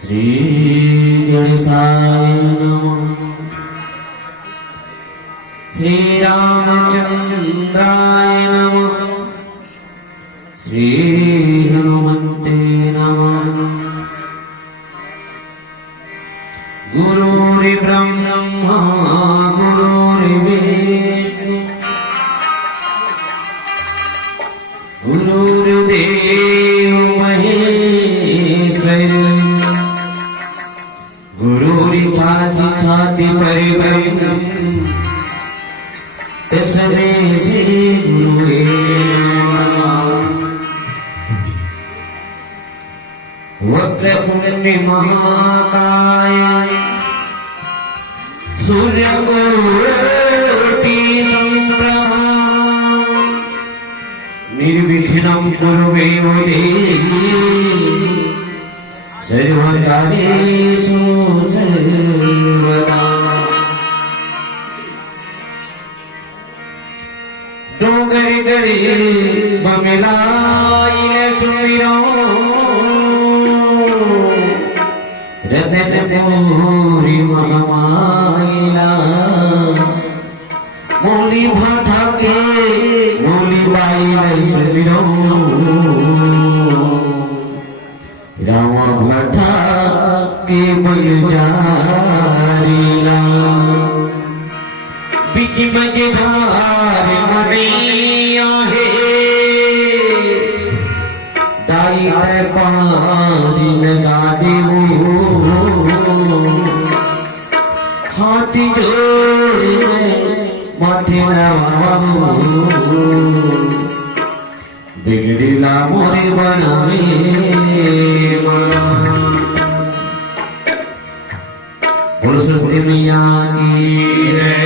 श्री गणेशाय नमः। श्री रामचंद्राय नमः। श्री हनुमते नमः। गुरुर्ब्रह्मा गुरुर्विष्णु गुरुर्देव महेश्वर गुरुर्छाति छाति परिब्रह्म तस्मै श्री गुरुवे नमः। वक्रतुंड महाकाय सूर्यकोटि समप्रभा निर्विघ्नं कुरु मे देवी सर्वकार्येषु सर्वदा। डोंगर गड़े बंगलाइन सुमिरो रतनपुरी महामाइला मोली भाटा के मोली बाई सुमिरो राम भाटा के बलजारीला बिच मझधार मनिया है दाई ते पानी लगा दे हाथी जोड़ में माथे नवाबो बिगड़ीला मोरे बनावे बोल सस्ती मैया की है।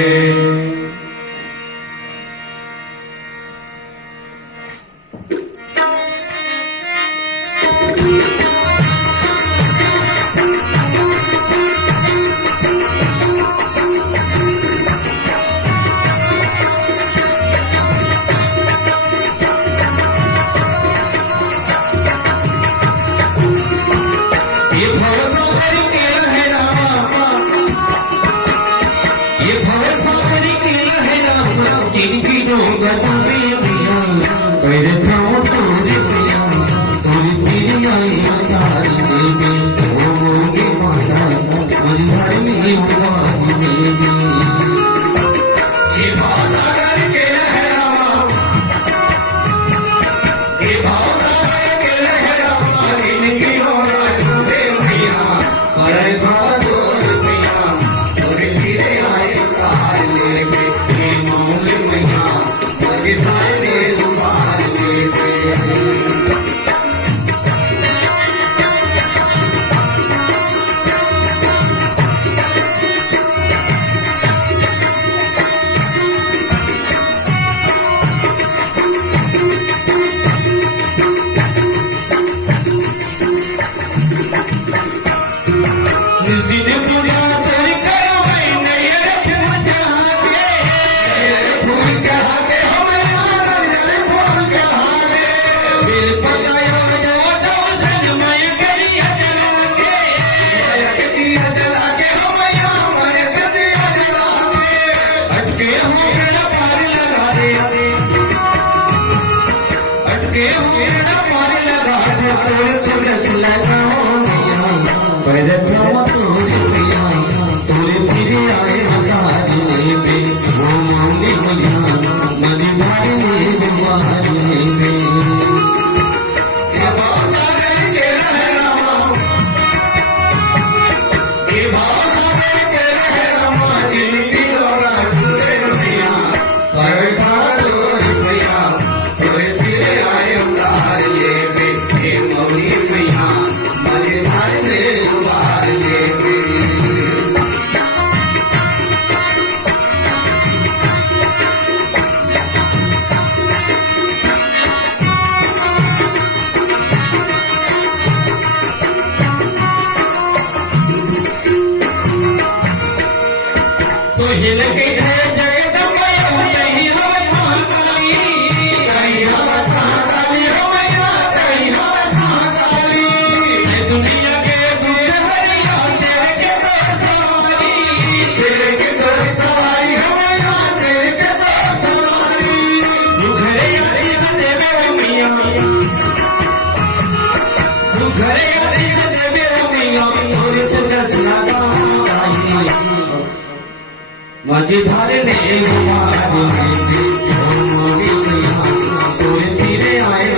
दुनिया के दुख माझी धारणे फिरे आए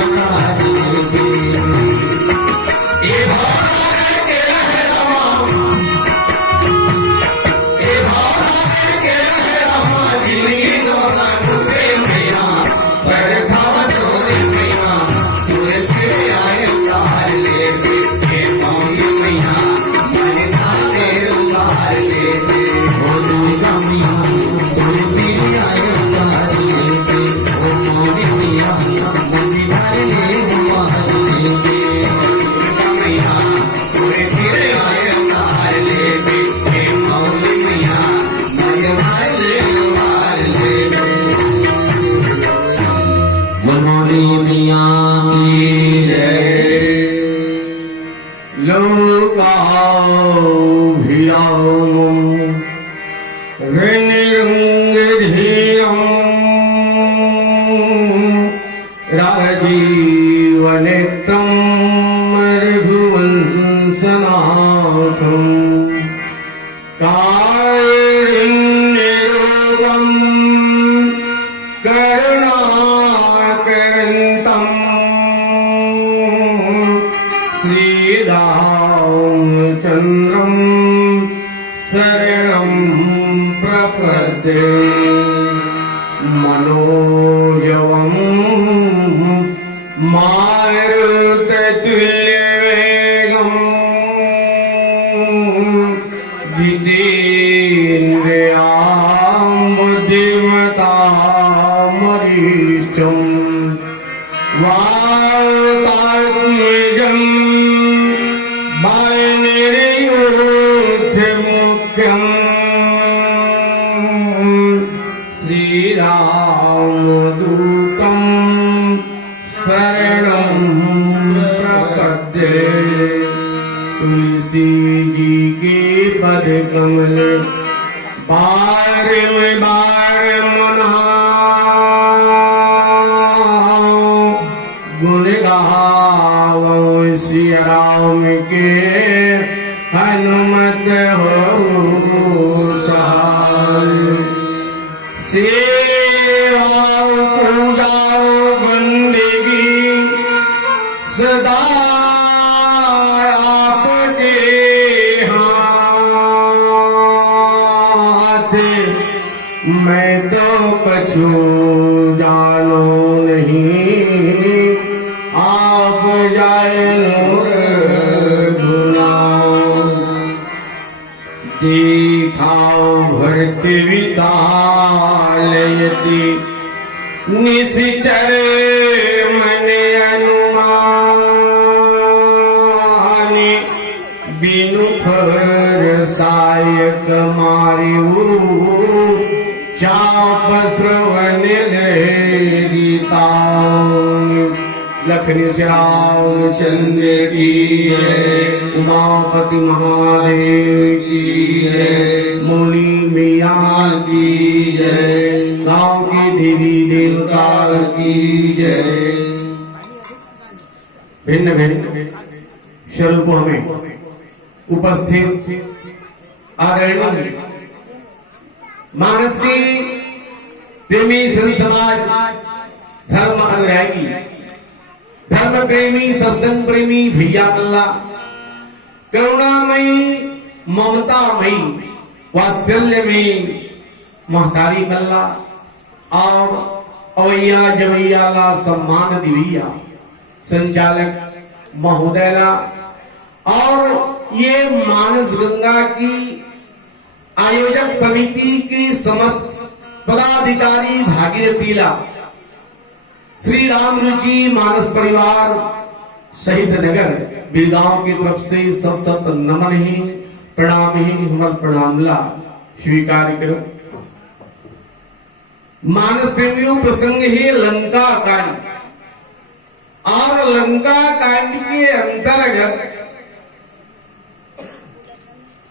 राजीवनेत्रं रघुवंशनाथं कारुण्यरूपं करुणाकरन्तं श्रीरामचन्द्रं शरणं प्रपद्ये मनोजवम् मारुततुल्यवेगम् जितेन्द्रियां बुद्धिमतामरीष्टम् वातात्मजं वानरयोद्धमुख्यम् श्रीरामदूतं शरणं प्रपद्ये तुलसी जी के पद कमल बार में बार मनाओ गुण गाओ सिया राम के हनुमत हो सहाय सेवा पूजा बंदगी सदा आपके हाथ मैं तो कछु जानो नहीं आप जाए दिखाओ भरती विशालयति निश्चर मन अनुमानि बिनु फर सायक मारिऊ चाप श्रवण गीता लखन श्याम चंद्र की है उमापति महादेव की है मुनि मिया की जय गाँव की देवी देवता की जय। भिन्न भिन्न स्वरूपों में उपस्थित आदरणीय मानस की प्रेमी संत समाज धर्म अनुरागी धर्म प्रेमी सत्संग प्रेमी भैया कल्ला करुणामयी ममतामयी वात्सल्यमयी महतारी कल्ला और अवैया जवैया ला सम्मान दिवैया संचालक महोदयला और ये मानस गंगा की आयोजक समिति की समस्त पदाधिकारी भागीरथीला श्री राम रुचि मानस परिवार शहीद नगर बिरगांव की तरफ से सत सत नमन ही प्रणाम ही हमर प्रणामला स्वीकार करो। मानस प्रेमियों प्रसंग है लंका कांड और लंका कांड के अंतर्गत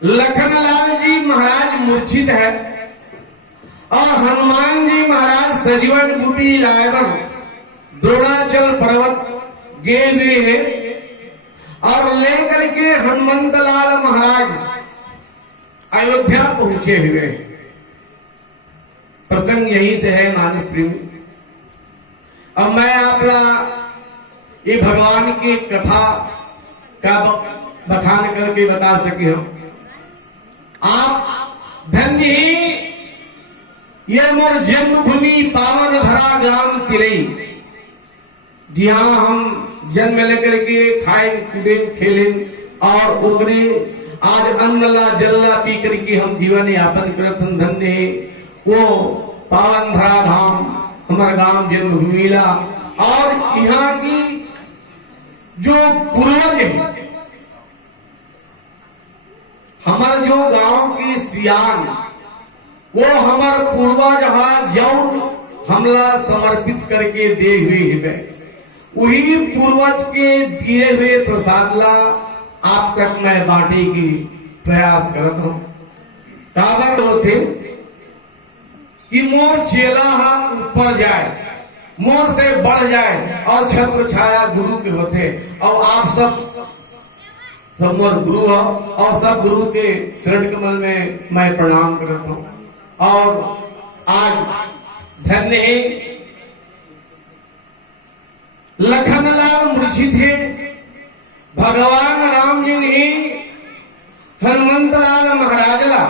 लखनलाल जी महाराज मूर्छित है और हनुमान जी महाराज सजीवन बूटी लाएवर द्रोणाचल पर्वत गे हुए हैं और लेकर के हनुमंत लाल महाराज अयोध्या पहुंचे हुए। प्रसंग यहीं से है मानस प्रेमी। अब मैं आपला ये भगवान की कथा का बखान करके बता सके हम। आप धन्य ही ये मोर जन्मभूमि पावन भरा ग्राम तिलई, जहां हम जन्म लेकर के खाए कूदे खेले और ओकरे आज अन्नला जल्ला पी करके हम जीवन यापन करत हन। धन्य है वो पावन भरा धाम हमारा गांव जन्मभूमि ला। और यहाँ की जो पूर्वज है, हमारे जो गांव की सियान, वो हमारे पूर्वज जौन हमला समर्पित करके दे हुए है, वही पूर्वज के दिए हुए प्रसाद ला आप तक मैं बांटे की प्रयास करता हूं। काबर होते कि मोर चेला ऊपर जाए, मोर से बढ़ जाए और छत्र छाया गुरु के होते। और आप सब मोर गुरु हो और सब गुरु के चरण कमल में मैं प्रणाम करता हूं। और आज धन्य है लखनलाल मूर्छित है, भगवान राम जी ने हनुमंत लाल महाराज ला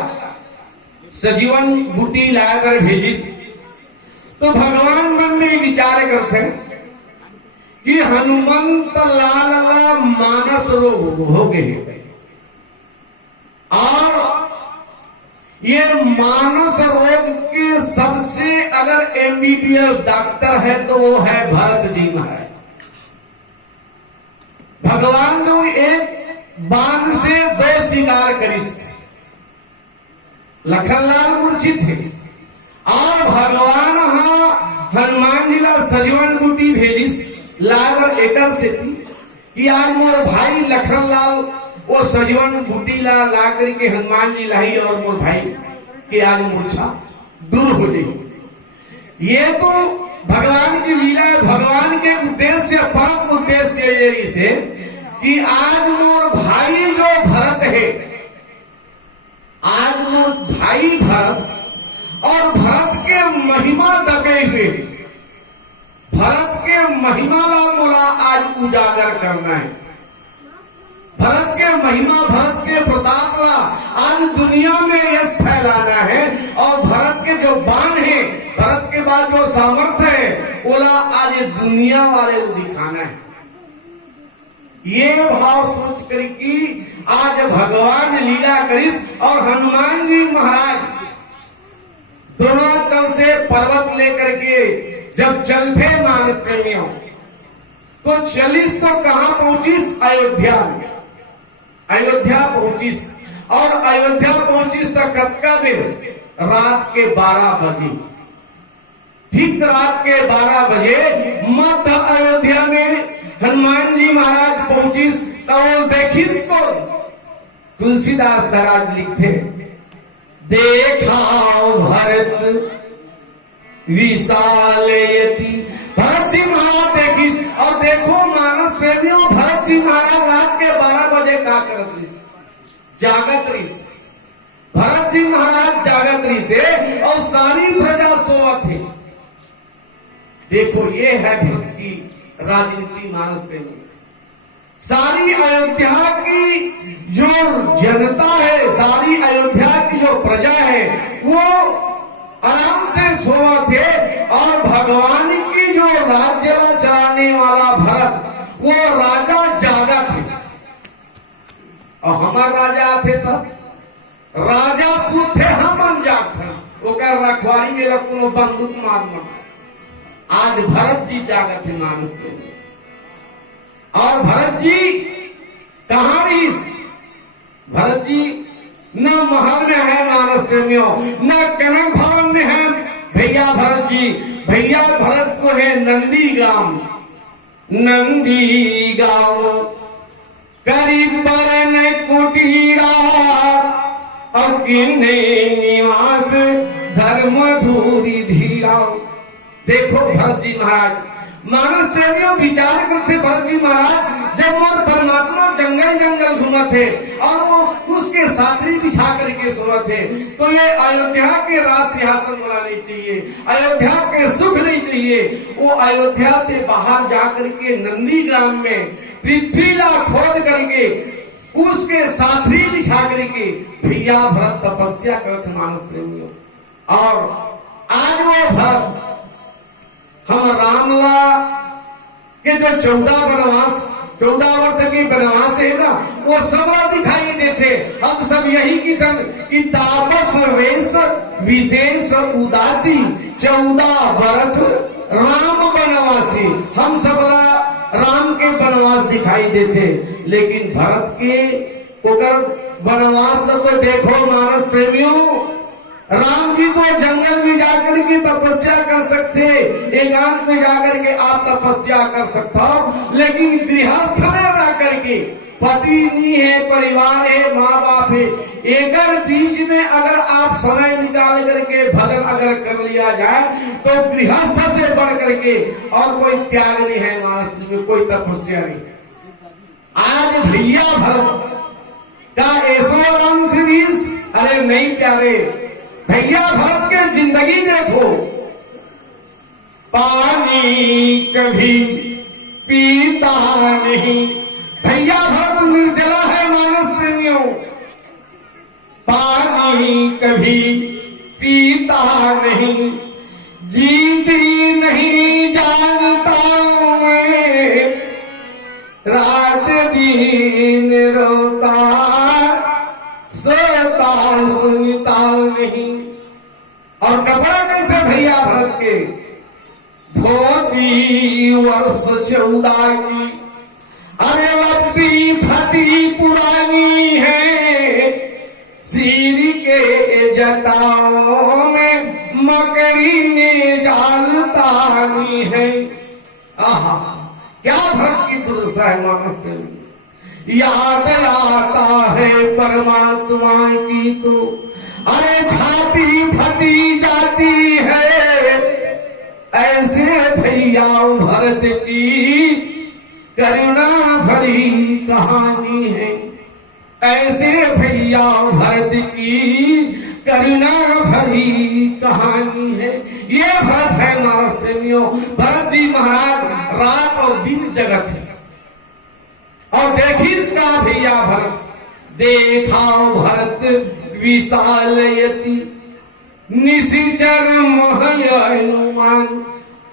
सजीवन बूटी लाकर भेजी। तो भगवान मन में विचार करते कि हनुमंत लाल ला मानस रोग हो गए, और ये मानस रोग के सबसे अगर एमबीबीएस डॉक्टर है तो वो है भरत जी महाराज। भगवान ने एक बाण से दो शिकार करी, लखनलाल मूर्छित थे और भगवान हनुमान जी ला सजीवन बूटी भेजिस लाकर एकर से थी कि आज मोर भाई लखनलाल वो सजीवन बूटी ला करके हनुमान जी लाई और मोर भाई के आज मूर्छा दूर हो गई। ये तो भगवान की लीला है। भगवान के उद्देश्य परम उद्देश्य ये से कि आज मोर भाई जो भरत है, आज मोर भाई भरत और भरत के महिमा दबे हुए, भरत के महिमा ला मोला आज उजागर करना है। भरत के महिमा, भरत के प्रताप ला आज दुनिया में यश फैलाना है। और भरत के जो बाण है, भरत के बाद जो सामर्थ्य है, ओला आज दुनिया वाले को दिखाना है। ये भाव सोच कर कि आज भगवान लीला करिस। और हनुमान जी महाराज द्रोणाचल से पर्वत लेकर के जब चलते मानस प्रेमियों, तो चलिस तो कहां पहुंचिस? अयोध्या में। अयोध्या पहुंचिस और अयोध्या पहुंचिस तक कतका बेर? रात के 12 बजे। ठीक रात के 12 बजे मध्य अयोध्या में हनुमान जी महाराज पहुंचिस। तो देखिस को तुलसीदास महाराज लिखते, देखा भरत विशाल यति। भरत जी महाराज देखिस। और देखो मानस प्रेमियों, भरत जी महाराज रात के 12 बजे का करत रही? जागत रही। भरत जी महाराज जागत रही से और सारी प्रजा सोवत है। देखो ये है भरत की राजनीति मानस प्रेमी। सारी अयोध्या की जो जनता है, सारी अयोध्या की जो प्रजा है, वो आराम से सोवा थे। और भगवान की जो राज्य चलाने वाला भरत, वो राजा जागा थे। और हमार राजा थे तब राजा सुध थे, हम अनजाग थे। ओकर रखवारी में कोनो बंदूक मारना। आज भरत जी जागा थे मानस को। और भरत जी कहां रही? भरत जी न महल में है मानस प्रेमियों, न कनक भवन में है भैया भरत जी। भैया भरत को है नंदी गांव। नंदी गांव करीब परन कुटीरा और किन्ने निवास धर्म धूरी धीरा। देखो भरत जी महाराज, मानस प्रेमियों विचार करते भरत जी महाराज जब मोर परमात्मा जंगल जंगल घूमत थे और वो उसके साथी दिखा करके सोवत थे, तो ये अयोध्या के राज सिंहासन वाला नहीं चाहिए, अयोध्या के सुख नहीं चाहिए। वो अयोध्या से बाहर जाकर के नंदी ग्राम में पृथ्वीला खोद करके उसके साथी बिछा करके भैया भरत तपस्या करत मानस प्रेमियों। और आज वो भरत हम रामला के जो 14 वर्ष की वनवास है ना, वो सब दिखाई देते। हम सब यही की कि तापस वेश विशेष उदासी 14 वर्ष राम वनवासी। हम सबला राम के वनवास दिखाई देते, लेकिन भरत के ओकर वनवास तो देखो मानस प्रेमियों। राम जी तो जंगल में जाकर के तपस्या कर सकते, एकांत में जाकर के आप तपस्या कर सकता हो, लेकिन गृहस्थ में रह करके पति नहीं है, परिवार है, माँ बाप है, एकर बीच में अगर आप समय निकाल करके भजन अगर कर लिया जाए तो गृहस्थ से बढ़ करके और कोई त्याग नहीं है मानस में, कोई तपस्या नहीं। आज भैया भरत का ऐसो राम सीरीज, अरे नहीं प्यारे, भैया भरत के जिंदगी देखो। पानी कभी पीता नहीं, भैया भरत निर्जला है मानस प्रेमियों। पानी कभी पीता नहीं, जीती नहीं जानता मैं, रात दिन रोता सोता सुनता नहीं। और कपड़ा कैसे भैया भरत के, धोती वर्ष 14 की, अरे लपटी फटी पुरानी है, सिर के जटाओं में मकड़ी ने जाल तानी है। आहा, क्या भरत की दुर्दशा है मानस प्रेमी। याद आता है परमात्मा की तो अरे छाती फटी जाती है, ऐसे भैया भरत की करुणा भरी कहानी है, ऐसे भैया भरत की करुणा भरी कहानी है। ये भरत है मानस प्रेमियों। भरत जी महाराज रात और दिन जगत है। और देखी इसका भैया भरत, देखा भरत विशालयति निशिचर महयनुमान।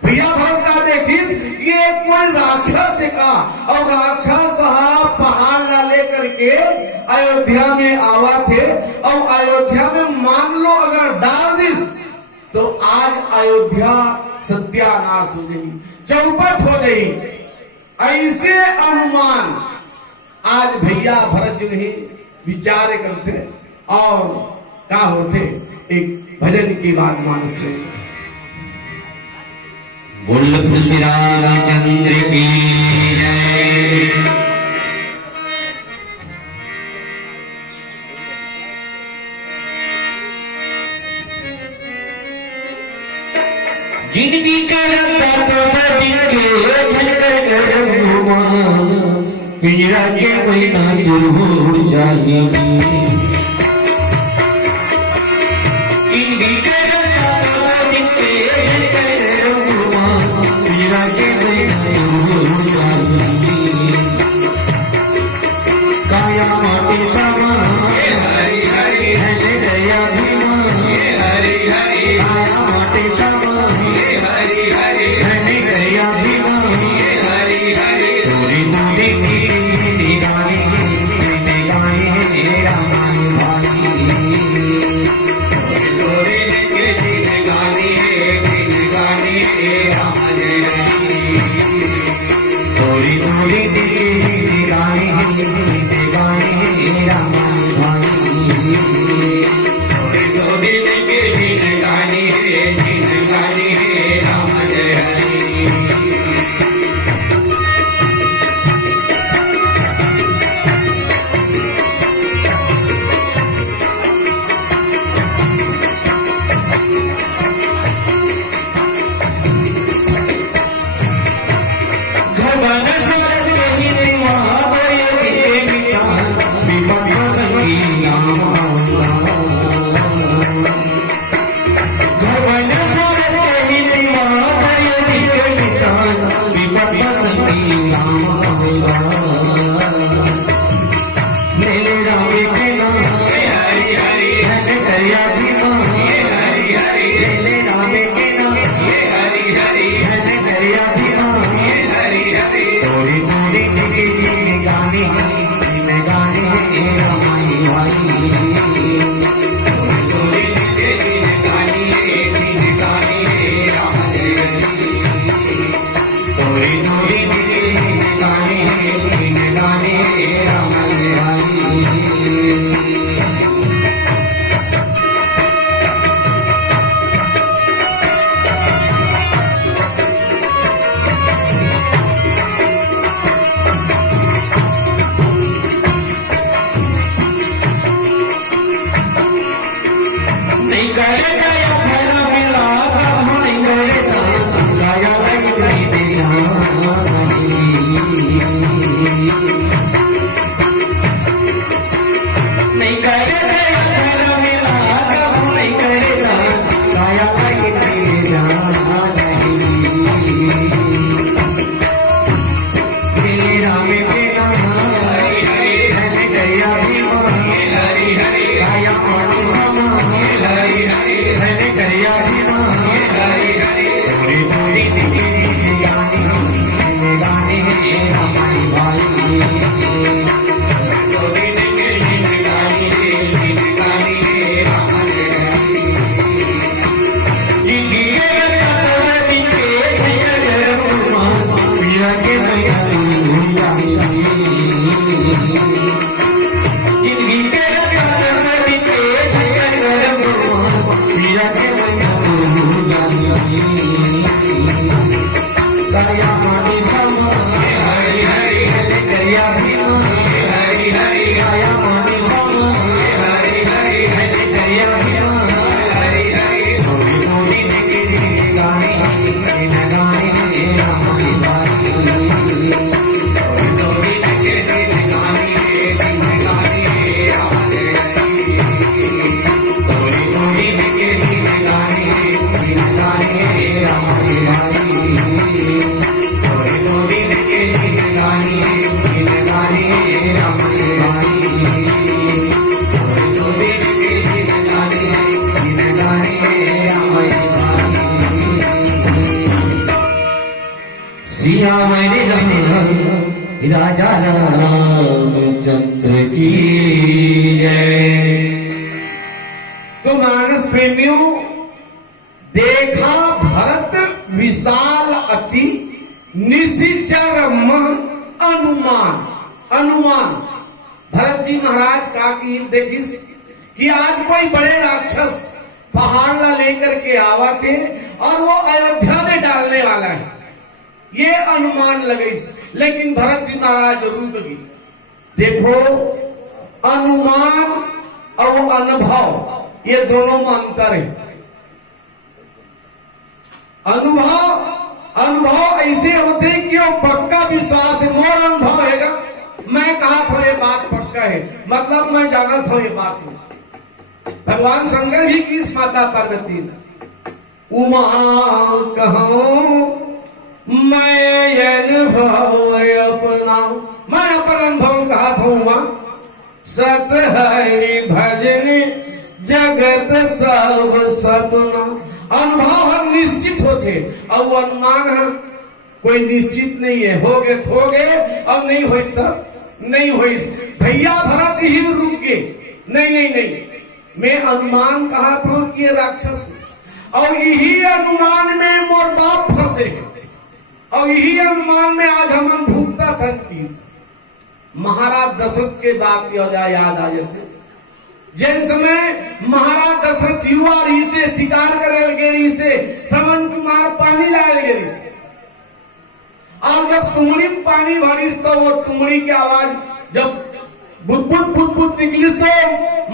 भैया भरत का देखिस, ये कोई राक्षस का, और राक्षस पहाड़ ला लेकर के अयोध्या में आवा थे, और अयोध्या में मान लो अगर डाल दिस तो आज अयोध्या सत्यानाश हो गई, चौपट हो गई। ऐसे अनुमान आज भैया भरत जो है विचार करते और क्या होते। एक भजन की बात मानते, बोल श्री रामचंद्र की जय। जिंदगी करता तो दिन के झलकर कर घुमान, पिंजरा के महीना दूर हो जाएगी। गानी राम के नाम धन करिया जी माँ तेरे राम के नाम धन करिया जी माँ थोड़ी थोड़ी निकी गाने गाने रमाई भाई थोड़ी थोड़ी गाने गाने थोड़ी थोड़ी गाने गाने रमाई भाई नहीं करे गया मेरा मेरा काम नहीं करे गाया नहीं दे नहीं करे गया मेरा मेरा काम नहीं करे गाया नहीं दे तेरे राम के नाम धन गया भी गाया धन करिया जी माँ थोड़ी थोड़ी गाने गाने हमारी भाई थोड़ी गाने गाने हमारे जिंदगी के करिया मानी समा हरि हरि करिया भी हरि हरि गाया मानी समा हरि हरि करिया भी हरि हरि थोड़ी थोड़ी गाने गाने हमारी बात थोड़ी थोड़ी गाने गाने हमारे थोड़ी थोड़ी गाने गाने हमारी बात थोड़ी थोड़ी गाने गाने हमारी बात थोड़ी थोड़ी गाने गाने हमारी बात सियावर राजा रामचंद्र की जय। तो मानस प्रेमियों, देखा भरत विशाल अति निशिचर अनुमान अनुमान भरत जी महाराज का कि देखिस कि आज कोई बड़े राक्षस पहाड़ ला लेकर के आवा थे और वो अयोध्या में डालने वाला है, ये अनुमान लगे। लेकिन भरत जी महाराज रुक गई। देखो, अनुमान और अनुभव ये दोनों में अंतर है। अनुभव ऐसे होते कि वो पक्का विश्वास है, मोर अनुभव हैगा, मैं कहा था ये बात पक्का है, मतलब मैं जाना था ये बात है। भगवान शंकर भी किस माता पार्वती उमा कहूं मैं अनुभव अपना, मैं अपन अनुभव कहा था उमा सत हरि भजन जगत सब सपना। अनुभव हर निश्चित होते और वो अनुमान है कोई निश्चित नहीं है, हो गए तो हो गए और नहीं हो तब नहीं हो। भैया भरत ही रुक गए, नहीं नहीं नहीं, मैं अनुमान कहा था कि ये राक्षस, और यही अनुमान में मोर बाप फंसे, और यही अनुमान में आज हम भूखता था। महाराज दशरथ के बात याद आ जाते, जिन समय महाराज दशरथ युवा रही से शिकार करे गेरी से श्रवण कुमार पानी लाए गेरी से, और जब तुमड़ी में पानी भरीस तो वो तुमड़ी की आवाज जब बुट निकली तो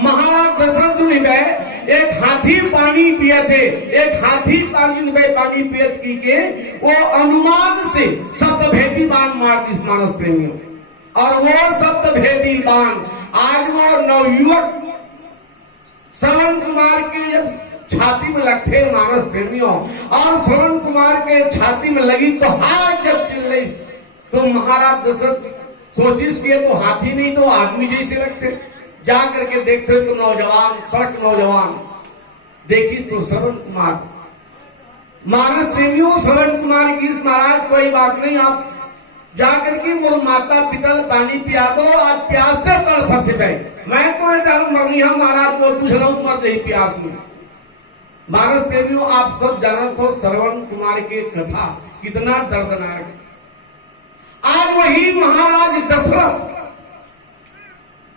महाराज दशरथ नहीं गए, एक हाथी पानी पिए थे, एक हाथी पानी पियत की के वो अनुमान से शब्द भेदी बाण मार दी मानस प्रेमियों। और वो शब्द भेदी बाण आज वो नवयुवक श्रवण कुमार के जब छाती में लगते मानस प्रेमियों, और श्रवण कुमार के छाती में लगी तो हाथ जब चिल्लाई तो महाराज दशरथ सोचिस किए तो हाथी नहीं तो आदमी जैसे लगते, जा करके देखते हो तो नौजवान, तड़क नौजवान, देखी तो श्रवण कुमार, मानस प्रेमियों श्रवण कुमार की इस महाराज कोई बात नहीं, आप जाकर के मोर माता पिता पानी पिया दो, आज प्यास से तड़प से बैठ, मैं तो नहीं मरनी हम महाराज को तुझ रहा मर जाही प्यास में। मानस प्रेमियों आप सब जानते हो श्रवण कुमार की कथा कितना दर्दनाक है। आज वही महाराज दशरथ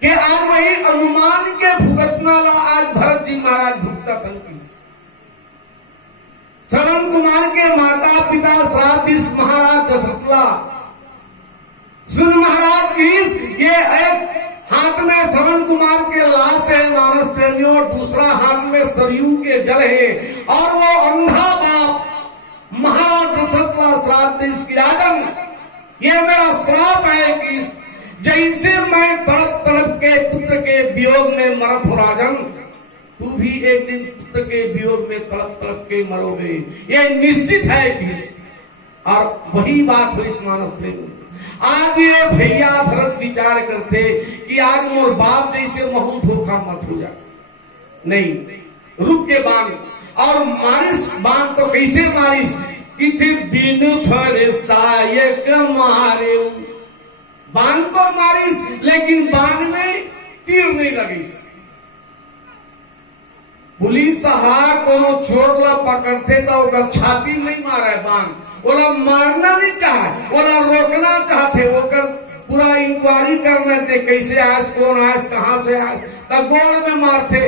के, आज वही अनुमान के भुगतना ला आज भरत जी महाराज भुगता संकीर्ण। श्रवण कुमार के माता पिता श्राद्धिश महाराज दशरथला सुन महाराज की ये एक हाथ में श्रवण कुमार के लाश है मानस प्रेमियों, दूसरा हाथ में सरयू के जल है, और वो अंधा बाप महाराज दशरथला श्राद्धिश की राजन, ये मेरा श्राप है कि जैसे मैं तड़प तड़प के पुत्र के वियोग में मरत हो राजन, तू भी एक दिन पुत्र के वियोग में तड़प तड़प के मरोगे, ये निश्चित है कि। और वही बात हुई इस मानस प्रेम। आज ये भैया भरत विचार करते कि आज मोर बाप जैसे महू धोखा मत हो जाए, नहीं रुक के बांध, और मारिस बांध तो कैसे मारिस कि दिन भर सायक मारे, बांध तो मारिस लेकिन बांध में तीर नहीं लगिस। पुलिस को चोर ला पकड़ते तो ओकर छाती नहीं मारे बांध, ओला मारना नहीं चाहे, ओला रोकना चाहते, ओकर पूरा इंक्वायरी करने थे कैसे आयस, कौन आयस, कहां से आयस, तब गोड़ में मारते,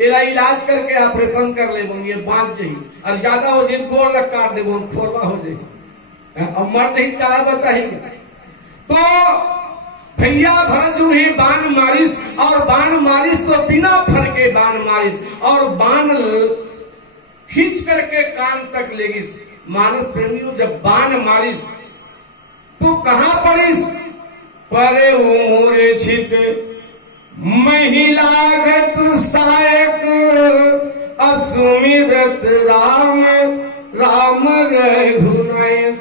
इलाज करके ऑपरेशन कर ले ये बांध जाये, और ज्यादा हो जाए गोड़ लग काट दे खोरवा हो जाए, अब मर जाये काला बताइए। तो भैया भरत जो है बाण मारिस, और बाण मारिस तो बिना फर के बाण मारिस, और बाण खींच करके कान तक लेगिस। मानस प्रेमियों जब बाण मारिस तो कहां पड़िस, परे मोरे छित महिलागत सायक, असुमिरत राम राम रघुनायक।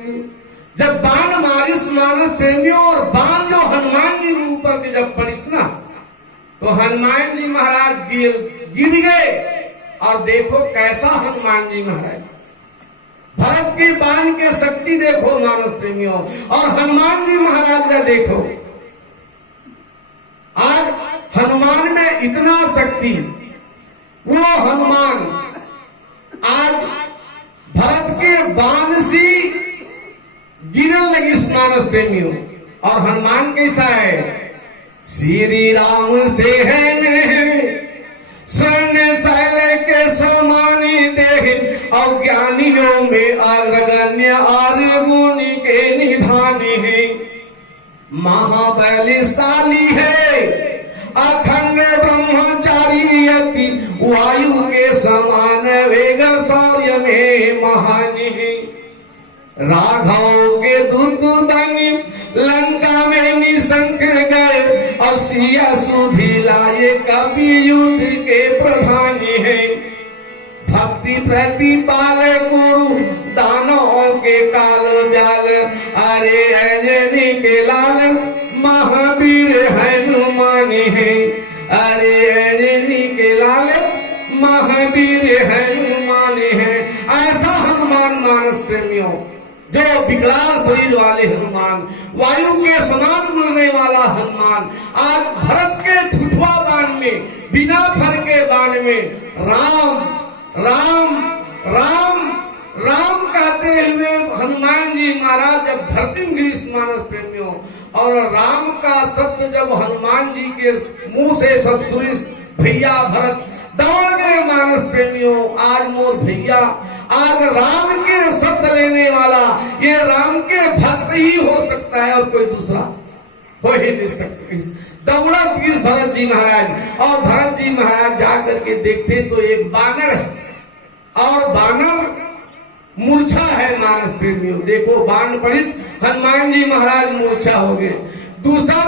जब बाण मारिस मानस प्रेमियों, और बाण जो हनुमान जी के ऊपर के जब पड़िस ना, तो हनुमान जी महाराज गिर गए, और देखो कैसा हनुमान जी महाराज, भरत की बाण के शक्ति देखो मानस प्रेमियों, और हनुमान जी महाराज ने देखो, आज हनुमान में इतना शक्ति, वो हनुमान आज भरत के बाण से गिरन लगी मानस प्रेमियों। और हनुमान कैसा है, श्री राम से है स्वर्ण शैल के समानी देह, अज्ञानियों में अग्रगण्य और गुणी के निधान है, महाबलशाली है अखंड ब्रह्मचारी यति, वायु के समान वेग शौर्य में महान है, राघव के दूत बनी लंका में निशंक गए, और सिया सुधी लाए कवि युद्ध के प्रधान है, भक्ति प्रतिपाल गुरु दानों के काल ब्याल, अरे अंजनी के लाल महावीर हनुमान है, अरे अंजनी के लाल महावीर हनुमान है। ऐसा हनुमान मानस प्रेमियों, जो विकराल शरीर वाले हनुमान, वायु के समान उड़ने वाला हनुमान, आज भरत के ठुठुआ बाण में, बिना फर के बाण में राम राम राम राम कहते हुए हनुमान जी महाराज जब धरती में गिरी मानस प्रेमियों, और राम का शब्द जब हनुमान जी के मुंह से सब सुनी, भैया भरत दौड़ गए मानस प्रेमियों। आज मोर भैया, आज राम के शब्द लेने वाला ये राम के भक्त ही हो सकता है, और कोई दूसरा हो ही नहीं सकता। दौलत किस भरत जी महाराज, और भरत जी महाराज जाकर के देखते तो एक बानर है, और बानर मूर्छा है मानस प्रेमियों। देखो बाण पड़ी, हनुमान जी महाराज मूर्छा हो गए, दूसरा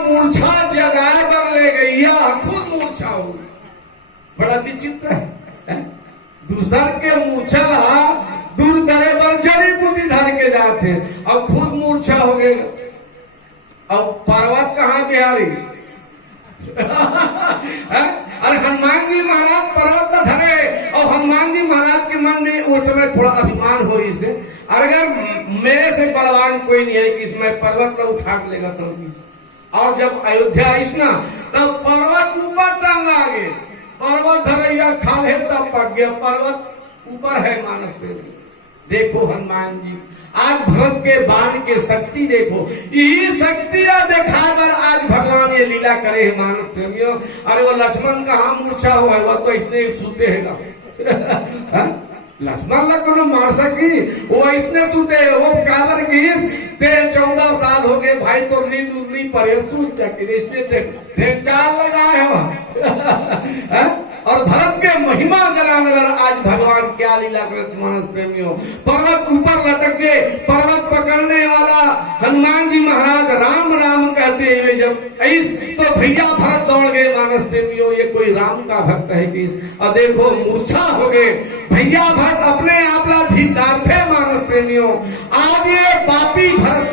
मूर्छा जगाए पर ले गई, या खुद मूर्छा हो गई। बड़ा विचित्र है, दूसर के मूर्छा दूर करे पर जड़ी बूटी धर के जाते, और खुद मूर्छा हो गए। और पर्वत कहाँ बिहारी, अरे हनुमान जी महाराज पर्वत का धरे, और हनुमान जी महाराज के मन में उस समय थोड़ा अभिमान हो इससे, अगर मेरे से बलवान कोई नहीं है कि इसमें पर्वत को उठा के लेगा तो। और जब अयोध्या आईस ना तब पर्वत ऊपर टांग आ गए, पर्वत धरैया खाले तब पक गया, पर्वत ऊपर है मानस प्रेमी। देखो हनुमान जी आज भरत के बाण के शक्ति देखो, यही शक्ति दिखाकर आज भगवान ये लीला करे है मानस प्रेमियों। अरे वो लक्ष्मण कहाँ मूर्छा हो है, वो तो इसने सूते है लक्ष्मण लग को मार सकी, वो इसने सूते वो काबर की 14 साल हो गए भाई, तो नींद उंगली पर सूत जाके इसने चाल लगाए है वहां और भरत के महिमा जलाने पर आज भगवान क्या लीला करते मानस प्रेमियों। पर्वत ऊपर लटक गए, पर्वत पकड़ने वाला हनुमान जी महाराज राम राम कहते हुए जब ऐस तो भैया भरत दौड़ गए मानस प्रेमियों, ये कोई राम का भक्त है कि और देखो मूर्छा हो गए भैया भरत, अपने आप ला धिक्कार थे मानस प्रेमियों। आज ये पापी भरत,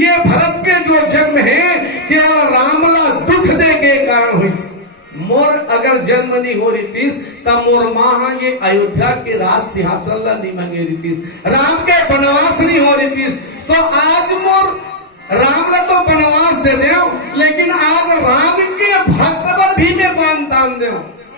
ये भरत के जो जन्म है केवल रामला दुख दे के कारण हुई। मोर अगर जन्म नहीं हो रही तब मोर माँ ये अयोध्या के राज सिंहासन ला नहीं मंगे रही, राम के वनवास नहीं हो रही, तो आज मोर राम ला तो वनवास दे दे, लेकिन आज राम के भक्त पर भी मैं मान तान दे,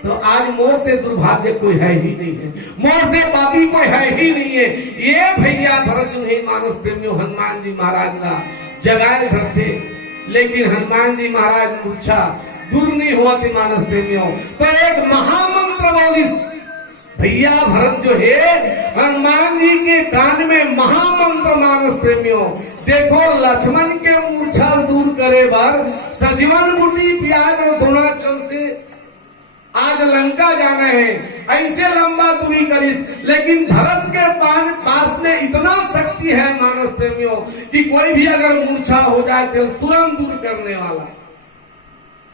तो आज मोर से दुर्भाग्य कोई है ही नहीं है, मोर से पापी कोई है ही नहीं है। ये भैया भरत जो है मानस प्रेमियों हनुमान जी महाराज ना जगाए धरते, लेकिन हनुमान जी महाराज मूर्छा दूर नहीं हुआ थी मानस प्रेमियों। तो एक महामंत्र बोलिस भैया भरत जो है हनुमान जी के कान में महामंत्र मानस प्रेमियों। देखो लक्ष्मण के मूर्छा दूर करे बार सजीवन बूटी प्याज और धुनाचल से आज लंका जाना है, ऐसे लंबा दूरी करिस, लेकिन भरत के पास में इतना शक्ति है मानस प्रेमियों कि कोई भी अगर मूर्छा हो जाए तो तुरंत दूर करने वाला।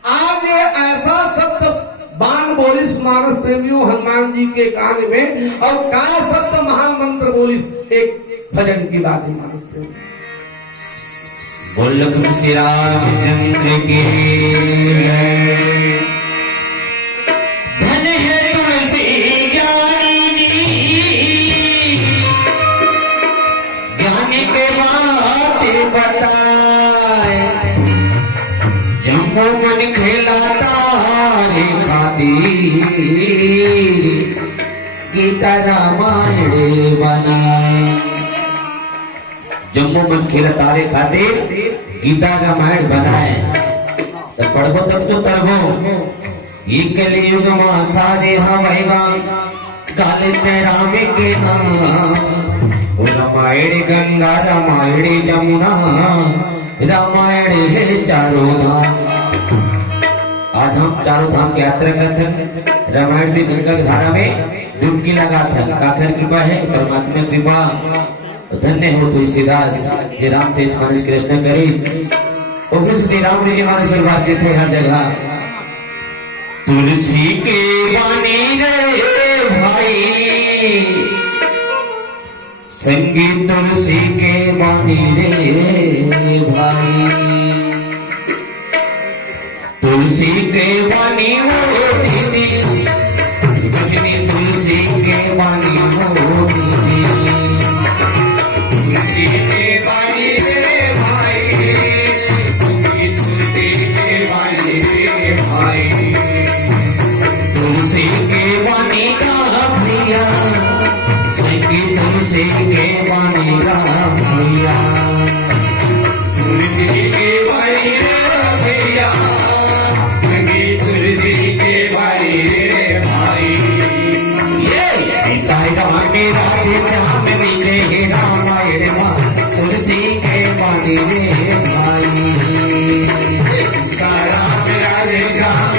आज ये ऐसा शब्द बाण बोलिस मानस प्रेमियों हनुमान जी के कान में, और का शब्द महामंत्र बोलिस, एक भजन की बात है मानस प्रेमियों। बोल श्री रामचंद्र की धन है तुलसी ज्ञानी जी, ज्ञानी के बात बताए, जम्मू मन खिलाता रे खातिर, गीता रामायण बनाए। जम्मू मन खिलाता रे खातिर गीता रामायण बनाए, तो पढ़बो तब तो तरबो। ये कलयुग में सारे हवाएगा काले ते राम के नाम, रामायण गंगा रामायण जमुना, रामायण है चारों धाम। आज हम चारों धाम की यात्रा करते हैं, रामायण भी गंगा की धारा में डुबकी लगाते हैं। काकर कृपा है, परमात्मा कृपा, धन्य हो तुलसीदास जी राम तेज मानस कृष्ण करी, और श्री राम जी मानस परिवार के थे हर जगह। तुलसी के बानी रे भाई, संगीत तुलसी के बानी रे भाई, तुलसी के बानी हो दीदी, तुलसी के बानी हो दीदी, तुलसी के बानी रे भाई, संगीत तुलसी के बानी रे भाई, तुलसी के बानी का भैया, संगीत तुलसी के बानी का भैया, तुलसी के बानी रे भैया, संगीत तुलसी के बानी रे भाई। ये सीता राम राधे श्याम मिले रामायण मां, तुलसी के बानी रे भाई, सीता राम राधे श्याम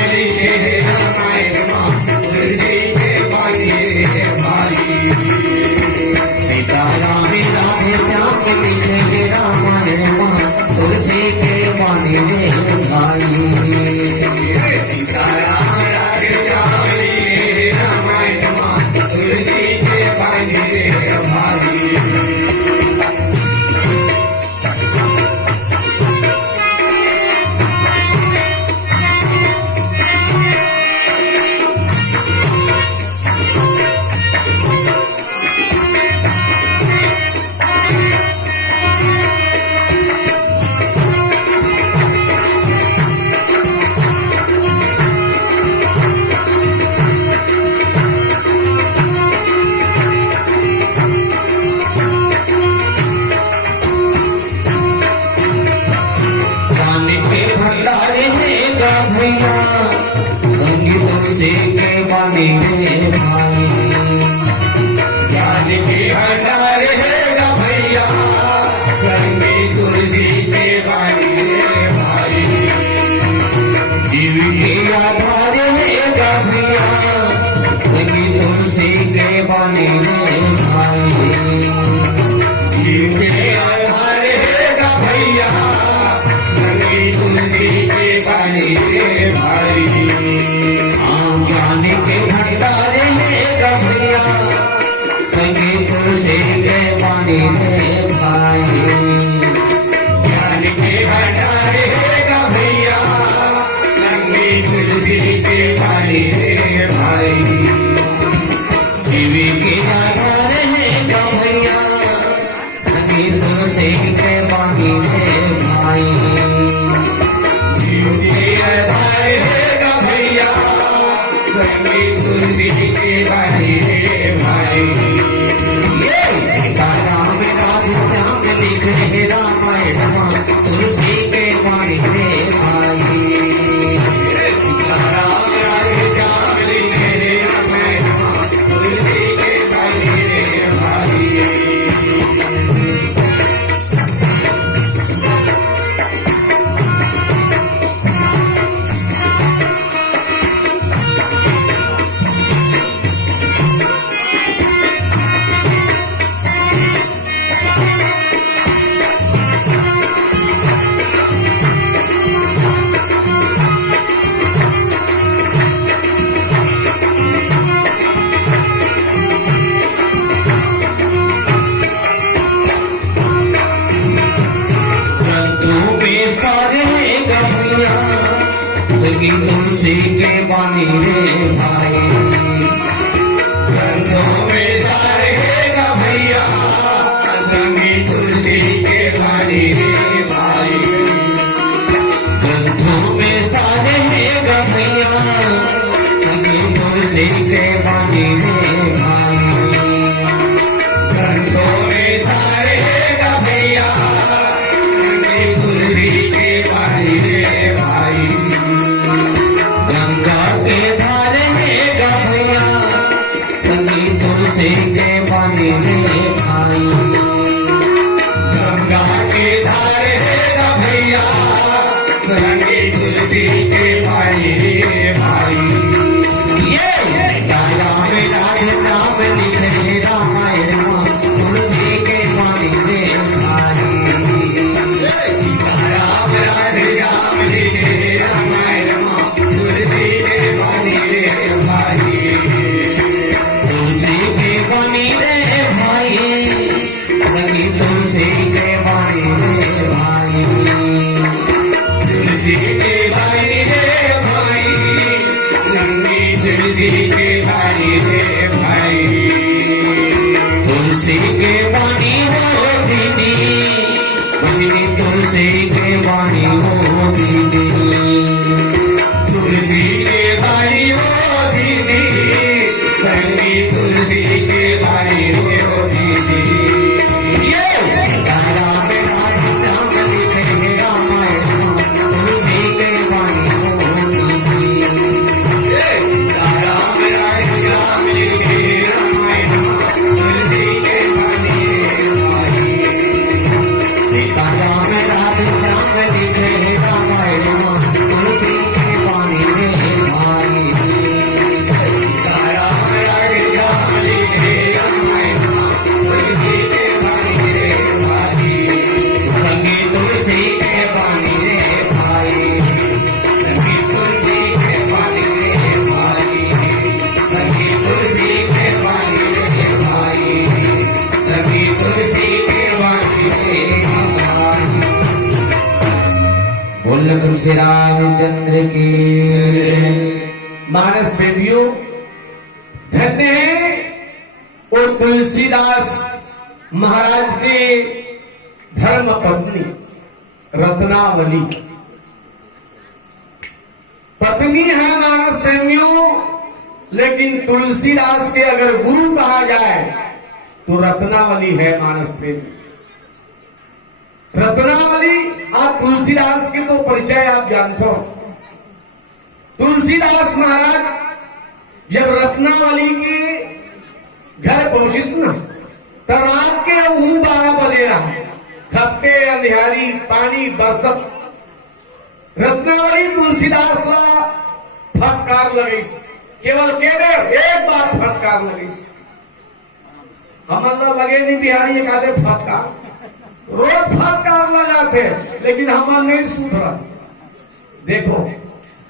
भैया संगीत तुलसी के बानी रे भाई ज्ञान के भंडार है गा भैया संगीत तुलसी के बानी रे भाई जीव के आधार है गा भैया संगीत तुलसी के बानी रे भाई जीव के आधार है गा भैया संगीत तुलसी के बानी रे भाई ज्ञान के भंडार है गा भैया संगीत तुलसी के बानी रे भाई ज्ञान के भंडार है गा भैया संगीत तुलसी के बानी रे भाई जीवी के आधार है गा भैया संगीत तुलसी के बानी रे भाई जीव के आधार है गा भैया संगीत तुलसी के बानी रे भाई राम राधे श्याम लिख रहे रामायण तुलसी के बानी रे भाई राम राधे श्याम लिखे रे रामायण तुलसी के बानी रे भाई ग्रंथों में सारे गा भैया संगीत तुलसी के बानी रे भाई ग्रंथों में सारे है गा भैया संगीत तुलसी के बानी रे भाई ग्रंथों में सारे गा भैया संगीत तुलसी के बानी रे भाई ग्रंथों में सारे है गा भैया संगीत तुलसी के बानी रे भाई गंगा के धार है गा भैया संगीत तुलसी के बानी रे भाई गंगा के धार है गा भैया संगीत तुलसी के बानी रे भाई राम राधे श्याम लिख रहे रामायण तुलसी के बानी रे भाई राम राधे श्याम लिखे रामायण तुलसी के बानी रे भाई तुलसी के बानी रे भाई संगीत तुलसी के बानी रे भाई तुलसी के बानी रे भाई संगीत तुलसी के बानी रे भाई तुलसी के बानी हो दीदी बजनी तुलसी के बानी हो दीदी तुलसी के बानी हो दीदी संगीत तुलसी के बानी हो दीदी राम राधे श्याम लिख रहे रामायण तुलसी के बानी हो दीदी राम राधे श्याम लिखे रामायण तुलसी के बानी रे भाई राम राधे श्याम लिख रहे रामायण तुलसी के बानी रे भाई राम राधे श्याम लिखे रामायण तुलसी के बानी रे भाई संगीत तुलसी के बानी रे भाई संगीत तुलसी के बानी रे भाई संगीत तुलसी के बानी रे भाई संगीत तुलसी के बानी रे भाई बोल लखन श्री रामचंद्र की मानस बेटियों धन्य है वो तुलसीदास महाराज के धर्म पत्नी रत्नावली पत्नी है मानस प्रेमियों, लेकिन तुलसीदास के अगर गुरु कहा जाए तो रत्नावली है मानस प्रेमी। रत्नावली आप तुलसीदास के तो परिचय आप जानते हो। तुलसीदास महाराज जब रत्नावली के घर पहुंचिस ना, तो रात के 12 बजे रहा, खपे अंधियारी पानी बरसत। रत्नावली तुलसीदास ला फटकार लगीस, केवल केवल एक बार फटकार लगीस। हमारा लगे नहीं बिहारी एक आधे फटकार, रोज फटकार लगाते, लेकिन हमारा नहीं सुधरा। देखो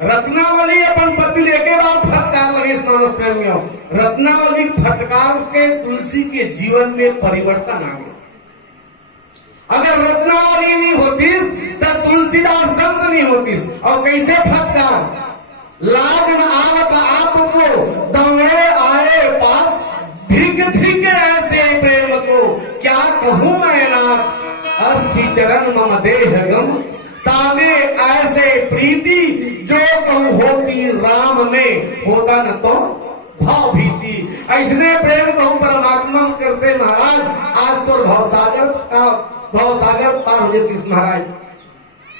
रत्नावली अपन पति लेके बाद फटकार लगे इस मानस प्रेमियों। रत्नावली फटकार के तुलसी के जीवन में परिवर्तन आ गया। अगर रत्नावली नहीं होतीस तो तुलसीदास संत नहीं होतीस। और कैसे फटकार, लाज न आवत आपको दौड़े आए पास, धिक धिक ऐसे प्रेम को क्या कहूं मैं नाथ, अस्थि चरण मम देह गम, तामे ऐसे प्रीति जो कहूं होती राम में, होता न तो भाव भीति। ऐसने प्रेम कहूं परमात्मा करते महाराज, आज तो भवसागर पार हो जाती महाराज।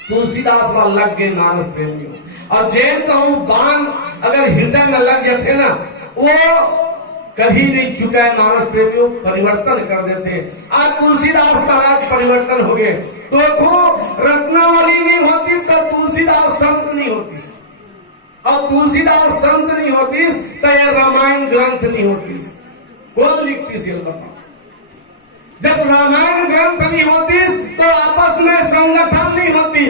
तुलसीदास में लग गए मानस प्रेमियों। और जैन कहूं बाण अगर हृदय में लग जाते ना, वो कभी नहीं चुका है मानस प्रेमियों, परिवर्तन कर देते। आज तुलसीदास महाराज परिवर्तन हो गए। देखो रत्नावली नहीं होती तो तुलसीदास संत नहीं होती, और तुलसीदास संत नहीं होती तो यह रामायण ग्रंथ नहीं होती। कौन लिखती से बताओ? जब रामायण ग्रंथ नहीं होती तो आपस में संगठन नहीं होती,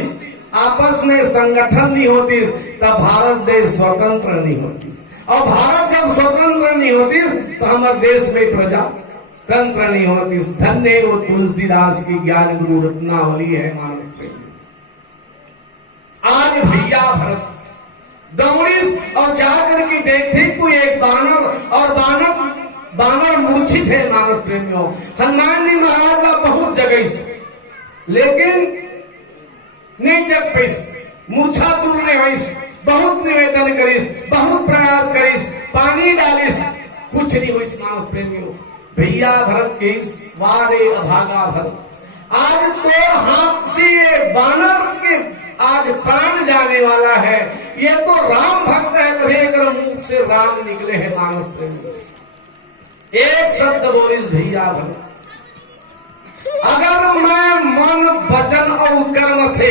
आपस में संगठन नहीं होती, तब भारत देश स्वतंत्र नहीं होती। और भारत जब स्वतंत्र नहीं होती तो हमारे देश में प्रजा तंत्र नहीं होती। धन्य वो तुलसीदास की ज्ञान गुरु रत्नावली है मानस प्रेम। आज भैया भरत दौड़ीस और जाकर के देखते तो एक बानर, और बानर मूर्छित है मानस प्रेमियों। हनुमान जी महाराज का बहुत जगह, लेकिन नहीं जग पैस, मूर्छा दूर नहीं हुई। बहुत निवेदन करीस, बहुत प्रयास करीस, पानी डालिस, कुछ नहीं हुई मानस प्रेमियों। भैया भरत के वारे अभागा भरत। आज तो हाथ से बानर के आज प्राण जाने वाला है। ये तो राम भक्त है, तभी अगर मुख से राम निकले हैं मानस प्रेमियों। एक शब्द बोलिस भैया भरत, अगर मैं मन वचन और कर्म से,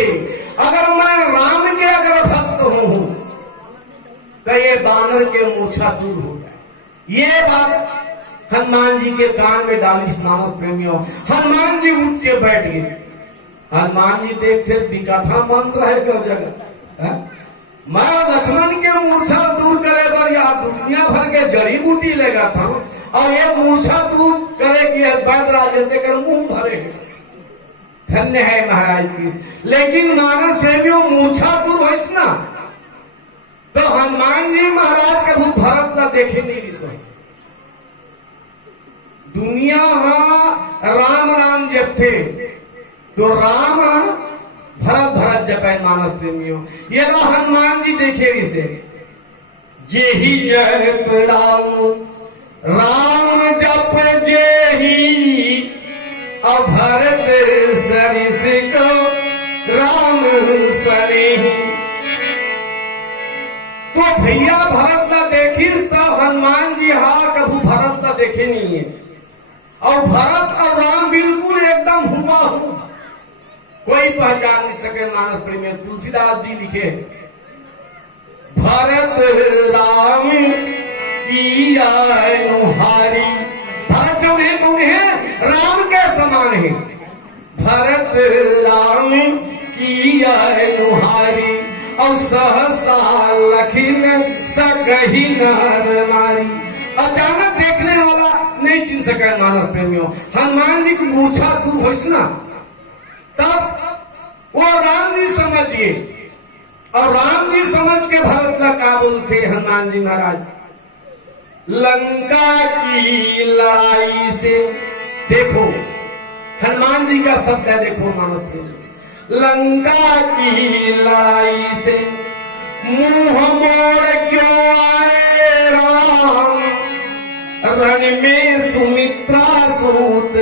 अगर मैं राम के अगर भक्त हूं तो ये बानर के मूर्छा दूर हो जाए। ये बात हनुमान जी के कान में डाली मानस प्रेमियों। हनुमान जी उठ के बैठ गए। हनुमान जी देखते विकथा मंत्र है कर जगह, मैं लक्ष्मण के मूर्छा दूर करे बर या दुनिया भर के जड़ी बूटी लेगा था, और ये मूर्छा दूर करेगी वैद्यराज देकर मुंह भरे। धन्य है महाराज की। लेकिन मानस प्रेमियों मूर्छा दूर हो ना, तो हनुमान जी महाराज कभी भरत का देखे नहीं रही। दुनिया राम राम जब थे तो राम भरत भरत जपे मानस प्रेमियों। ये हनुमान जी देखे इसे, जे ही जप राम जप जे ही, और भरत सरिस को राम सरी। तो भैया भरत ला देखिस तो हनुमान जी कभू भरत ला देखे नहीं है। और भरत और राम बिल्कुल एकदम हुबहू, कोई पहचान नहीं सके मानस प्रेमी। तुलसीदास जी लिखे, भरत राम की नुहारी। भरत जो है कौन है? राम के समान है। भरत राम की नुहारी, और सहसा लखिन सकही नर नारी। अचानक देखने वाला नहीं चिन्ह सके मानस प्रेमियों। हनुमान जी की मूर्छा दूर हो ना, तब वो राम जी समझिए। और राम जी समझ के भरत ला का बोलते हनुमान जी महाराज, लंका की लड़ाई से। देखो हनुमान जी का शब्द है, देखो मानस प्रेमियों, लंका की लड़ाई से मुंह मोड़ क्यों आए राम, रण में सुमित्रा सूत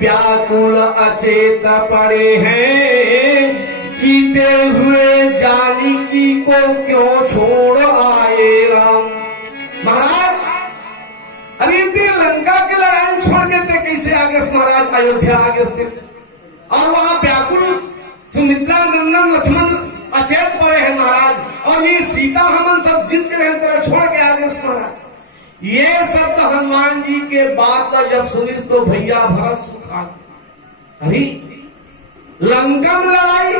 व्याकुल अचेत पड़े हैं, जीते हुए जानकी को क्यों छोड़ आए अयोध्या आगे स्थित, और वहां व्याकुल सुमित्रा नंदन लक्ष्मण अचेत पड़े हैं महाराज, और ये सीता हमन सब जीत के रहे तेरा छोड़ के आगे महाराज। ये शब्द हनुमान जी के बात का जब सुनिस तो भैया भरत सुखा, अरे लंका में लड़ाई,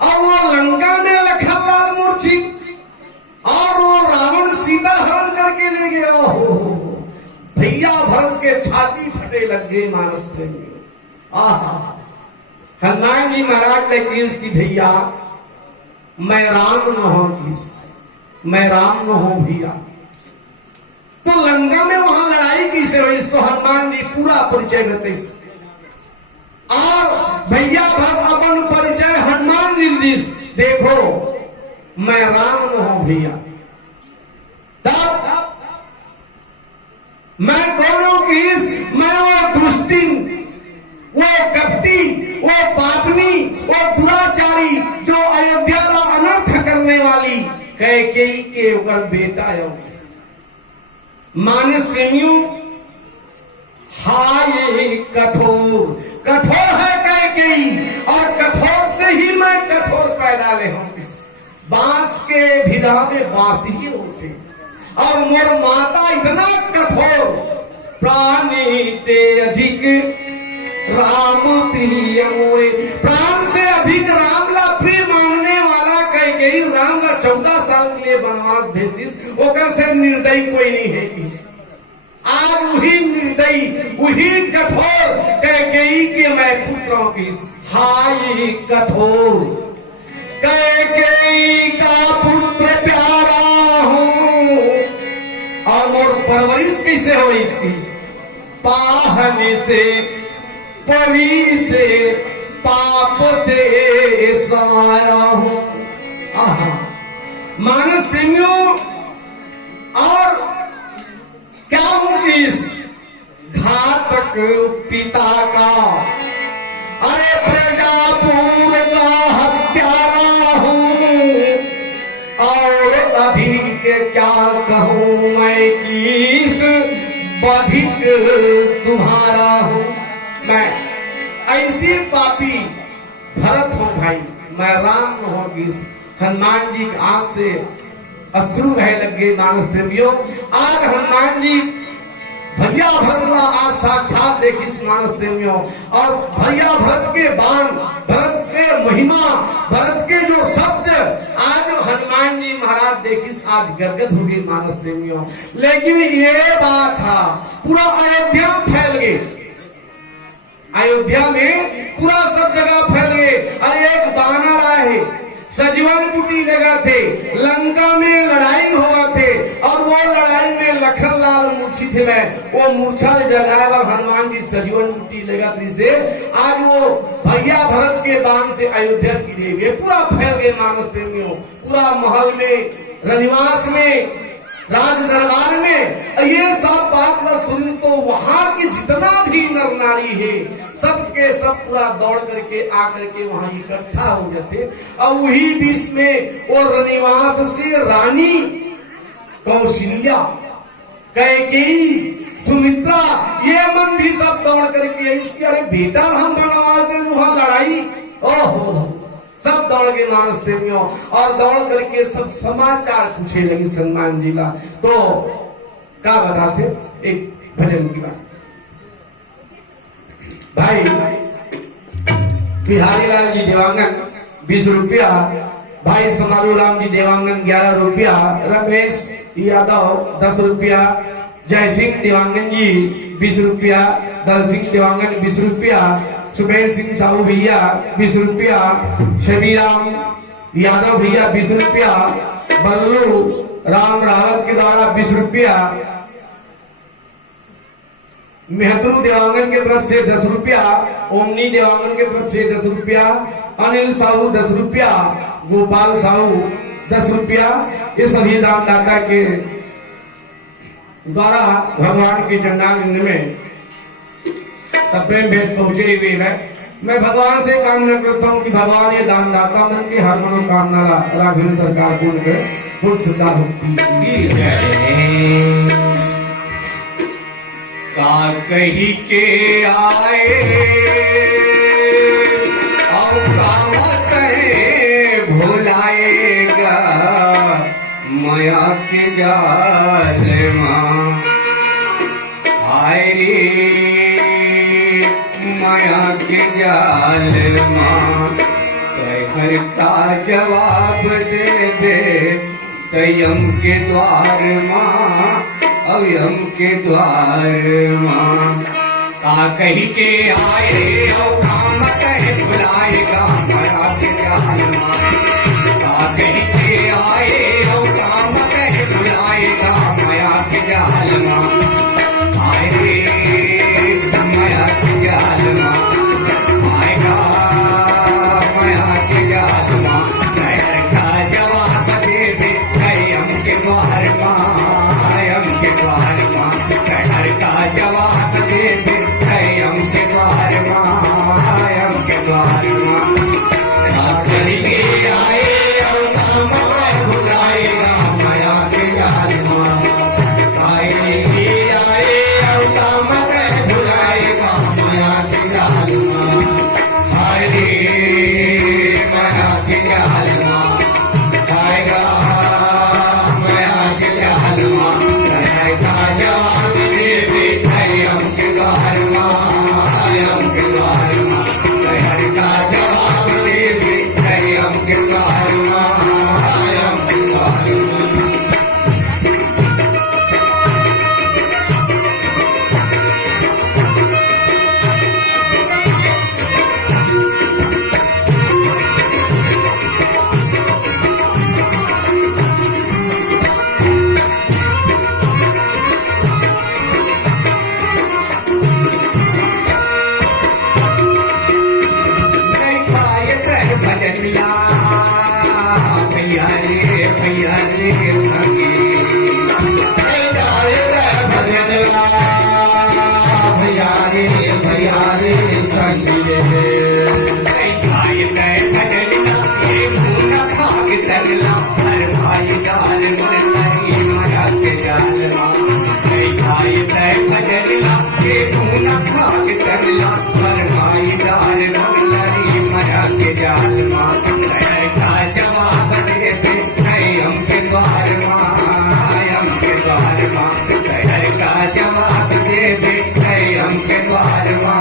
और वो लंका में लखनलाल मूर्छित, और वो रावण सीता हरण करके ले गया। भैया भरत के छाती फटे लग गए मानस प्रेमी। आहा, हनुमान जी महाराज ने किस की भैया मैं राम न हो, किस मैं राम न हो भैया। तो लंका में वहां लड़ाई कैसे हुई इसको हनुमान जी पूरा परिचय देते, और भैया भरत अपन परिचय हनुमान जी दिस देखो मैं राम न हो भैया। तब मैं कौनों की, मैं वो दुष्टी, वो कपटी, वो पापनी, वो दुराचारी जो अयोध्या का अनर्थ करने वाली कैकेयी के ऊपर बेटा है। मानस प्रेमियों, हाय कठोर, कठोर है कैकेयी, और कठोर से ही मैं कठोर पैदा ले हूं। बांस के भिड़ा में बांसुरी होते, और मोर माता इतना कठोर, प्राणी ते अधिक राम प्रिय हुए, प्राण से अधिक राम ला प्रिय मानने वाला कैकेयी राम ला 14 साल के लिए वनवास भेजिस, ओकर से निर्दयी कोई नहीं है। आज वही निर्दयी, वही कठोर कैकेयी के मैं पुत्र हूं। हाय कठोर कैकेयी का पुत्र प्यारा हूं, और मोर परवरिश कैसे हो इसकी, पाहने से परी से पाप से सारा हूं। आहा, मानस प्रेमियों, और क्या हूं किस घातक पिता का, अरे प्रजापुर का हत्यारा हूं, और अधिक क्या कहूं मैं किस बधिक तुम्हारा हूं। मैं ऐसी पापी भरत हूं भाई, मैं राम न हो। किस हनुमान जी की आंख से अश्रु बहने लग गए मानस प्रेमियों। आज हनुमान जी भैया भरत आज साक्षात देखी मानस प्रेमियों, और भैया भरत के बाण, भरत के महिमा, भरत के जो शब्द आज हनुमान जी महाराज देखी, आज गदगद हो गई मानस प्रेमियों। लेकिन ये बात था पूरा अयोध्या में फैल गई, अयोध्या में पूरा सब जगह फैल गए। अरे एक बानर आए, सजीवन बूटी लगा थे, लंका में लड़ाई हुआ थे, और वो लड़ाई में लखनलाल मूर्छित थे। मैं वो मूर्छा जगाए और हनुमान जी सजीवन बूटी लगा थी से आज वो भैया भरत के बाण से अयोध्या गिरे हुए पूरा फैल गए मानस प्रेमियों। पूरा महल में, रनिवास में, राज दरबार में ये सब बात न सुन तो वहां के जितना भी नर नारी है सबके सब पूरा दौड़ करके आकर के वहां इकट्ठा हो जाते। और वही बीच में वो रनिवास से रानी कौशल्या, कैकेयी, सुमित्रा, ये मन भी सब दौड़ करके इसके अरे बेटा हम बनवा दे वहां लड़ाई। ओहो, सब दौड़ गए मानस प्रेमियों, और दौड़ करके सब समाचार पूछे लगी हनुमान जी ला। तो क्या बताते एक भजन की बात, भाई बिहारी लाल जी देवांगन 20 रुपया, भाई समारू राम जी देवांगन 11 रुपया, रमेश यादव 10 रुपया, जय सिंह देवांगन जी 20 रुपया, दल सिंह देवांगन 20 रुपया, सुमेर सिंह साहू भैया 20 रुपया, शबीराम यादव भैया 20 रुपया, बल्लू राम रावत के द्वारा 20 रुपया, मेहतरू देवांगन की तरफ से 10 रुपया, ओमनी देवांगन की तरफ से 10 रुपया, अनिल साहू 10 रुपया, गोपाल साहू 10 रुपया। ये सभी दानदाता के द्वारा भगवान के चंडाल में सब प्रेम भेंट पहुंचे हुए है। मैं भगवान से कामना करता हूँ कि भगवान ये दानदाता मन के हर मनोकामना राघवेंद्र सरकार पूर्ण करे। पूर्ण श्रद्धा भक्ति। का कही के आए और कामत भुलाएगा माया के जाल माँ हाय रे माया के जाल माँ कहर का जवाब दे दे तयम के द्वार माँ अवयम के द्वार माँ का कही के आए और काम कहे भुलाएगा माया के जाल माँ का कही के आए और काम कहे भुलाएगा माया के जाल माँ आए रे माया के जाल माँ आएगा माया के जाल माँ कहर का जवाब दे दे कयम के द्वार माँ अयम के द्वार माँ कहर का जवाब दे दे कयम के द्वार माँ अयम के द्वार माँ कही के आए और काम कर भुलाएगा माया के जाल माँ आए के आए और काम कर भुलाएगा माया के जाल माँ हाय रे माया के जाल माँ आएगा माया के जाल माँ कहर का जवाब दे दे कयम के द्वार माँ अयम के द्वार माँ कहर का जवाब दे दे कयम के द्वार माँ अयम के द्वार माँ भजनिया भैया रे संगी भजनिया भैया रे संगी भाई भजनिया भूना खाक चलना हर भाई जाल मन नहीं माया के जाल भाई भजनिया भूना खाक चलना हर भाई जाल मन नहीं माया के जाल माँ कहर का जवाब दे दे कयम के द्वार माँ अयम के द्वार माँ कहर का जवाब दे दे कयम के द्वार माँ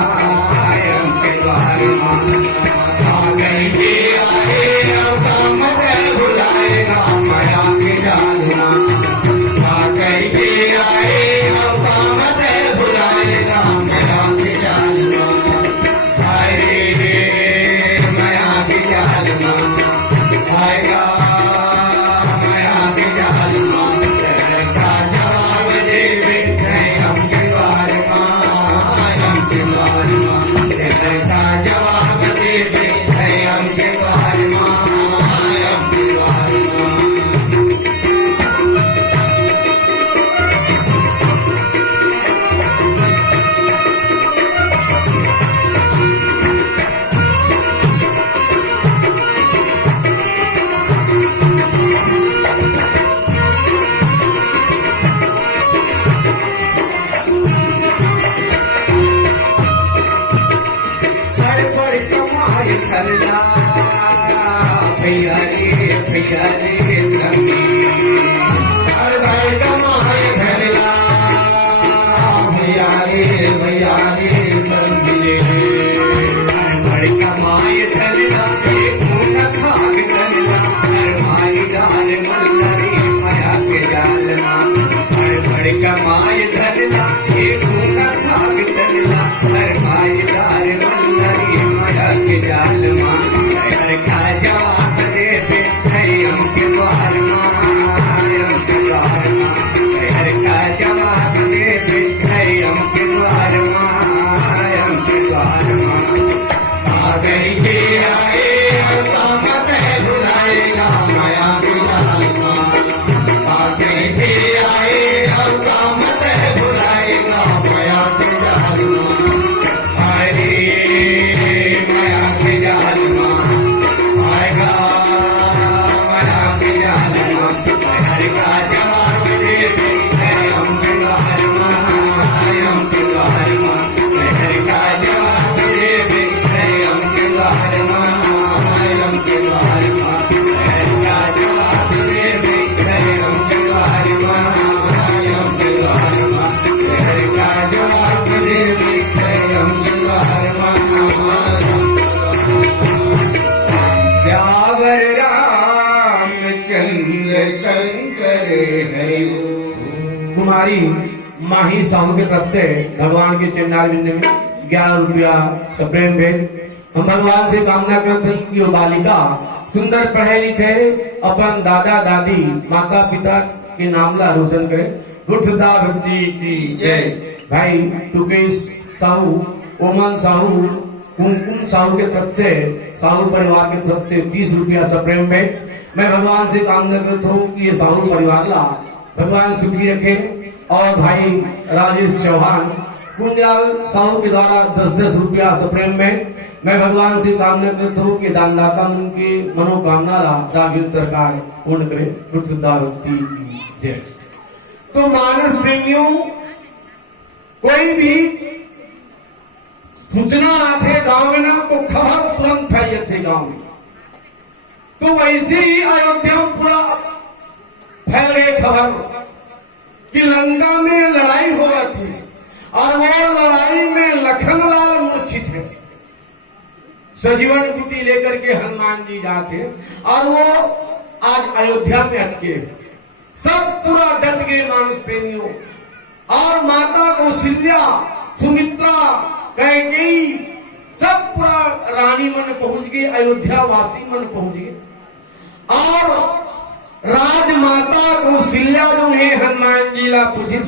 अयम के द्वार माँ आ गई के आए और काम कर भुलाएगा माया के जाल माँ आ गई के आए और काम कर भुलाएगा माया के जाल माँ हाय रे माया के जाल माँ आएगा माया के जाल माँ कहर का जवाब दे दे कयम के द्वार माँ अयम के द्वार माँ कहर का जवाब दे दे कयम के द्वार माँ अयम के द्वार माँ बड़ बड़ कमाई करना भैया रे संगी बड़ बड़ कमाई करना भैया रे संगी बड़ कमाई करना भूना खाक चलना हर भाई जाल मन नहीं माया के जाल माँ बड़ कमाई धरना भूना खाक चलना हर भाई जाल मन नहीं माया के जाल माँ कहर का जवाब दे दे कयम के द्वार माँ अयम के द्वार माँ कहर का जवाब दे दे कयम के द्वार माँ अयम के द्वार माँ आ गई के आए और काम कहे भुलाएगा माया के जाल माँ आ गई के आए और काम हरि कुमारी माही साहू की तरफ से भगवान के चंडाल बिंद में 11 रुपया सप्रेम भेंट। हम भगवान से कामना करते हैं कि वो बालिका सुंदर पढ़े लिखे, अपन दादा दादी माता पिता के नामला रोशन करे। गुरु सिद्धा भक्ति की जय। भाई टुकेश साहू, ओमन साहू, कुमकुम साहू के तरफ से, साहू परिवार के तरफ से 30 रुपया सप्रेम भेंट। मैं भगवान से कामना करता हूँ कि ये साहू परिवार ला भगवान सुखी रखे। और भाई राजेश चौहान कुंजाल साहू के द्वारा 10-10 रुपया सप्रेम में मैं भगवान से कामना करता हूँ कि दानदाता उनकी मनोकामना राघव सरकार पूर्ण करे। गुरु सिद्धा भक्ति की जय। तो मानस प्रेमियों, कोई भी सूचना आते गांव में ना तो खबर तुरंत फैल थे गांव में। तो वैसे ही अयोध्या में पूरा फैल गए खबर कि लंका में लड़ाई हो गई थी और वो लड़ाई में लखनलाल मूर्छित है। सजीवन कुटी लेकर के हनुमान जी जाते और वो आज अयोध्या में अटके। सब पूरा डट गए मानस प्रेमियों। और माता कौशल्या, सुमित्रा, कैकेयी सब पूरा रानी मन पहुंच गए, अयोध्या वासी मन पहुंच गए। और राजमाता कौशल्या जो है हनुमान जी ला पूछे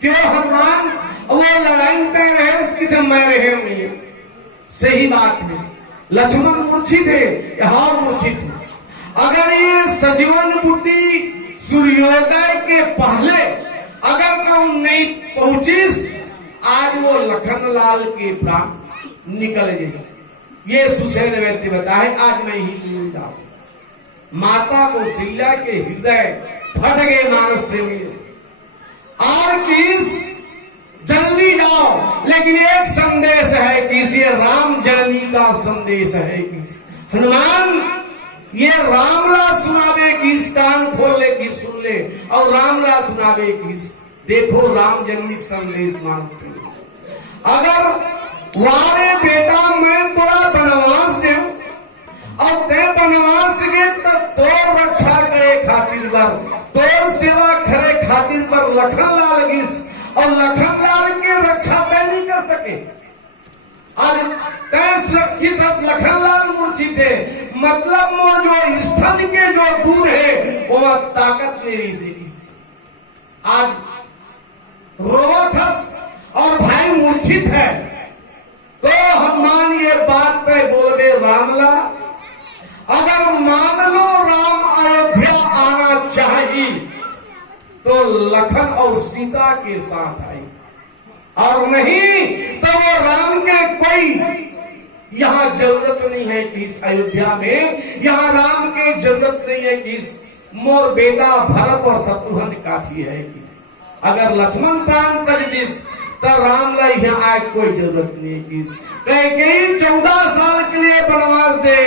क्यों हनुमान वो लड़ाई में रहे कि थे मैं रहे नहीं। सही बात है, लक्ष्मण मूर्छित है, हाँ मूर्छित है। अगर ये सजीवन बुड्ढी सूर्योदय के पहले अगर कौन नहीं पहुंचिस, आज वो लखनलाल के प्राण निकल गए। ये सुसैन वैद्य बताए, आज मैं ही जाऊं। माता कौशल्या के हृदय फट गए मानस प्रेमी। और किस जल्दी जाओ, लेकिन एक संदेश है कि ये राम जननी का संदेश है कि हनुमान ये रामला सुनावे की, कान खोल ले की सुन ले और रामला सुनावे की। देखो राम जननी संदेश मानस प्रेमी। अगर वारे बेटा मैं तोरा बनवास दे और ते बनवास गए तो तोर रक्षा करे खातिर बर, तोर सेवा करे खातिर पर लखनलाल गिस और लखनलाल के रक्षा तय नहीं कर सके। आज तय सुरक्षित है, लखनलाल मूर्छित है। मतलब वो जो स्थल के जो दूर है वो ताकत मेरी से। आज रोथस और भाई मूर्छित है तो हनुमान ये बात तय बोले रामला। अगर मान लो राम अयोध्या आना चाहिए तो लखन और सीता के साथ आई, और नहीं तो वो राम के कोई यहाँ जरूरत नहीं है कि इस अयोध्या में, यहाँ राम के जरूरत नहीं है कि इस मोर बेटा भरत और शत्रुघ्न काफी है कि अगर लक्ष्मण प्राण कर दिस तो राम ला यहाँ आए कोई जरूरत नहीं है कि कैकेयी 14 साल के लिए वनवास दे,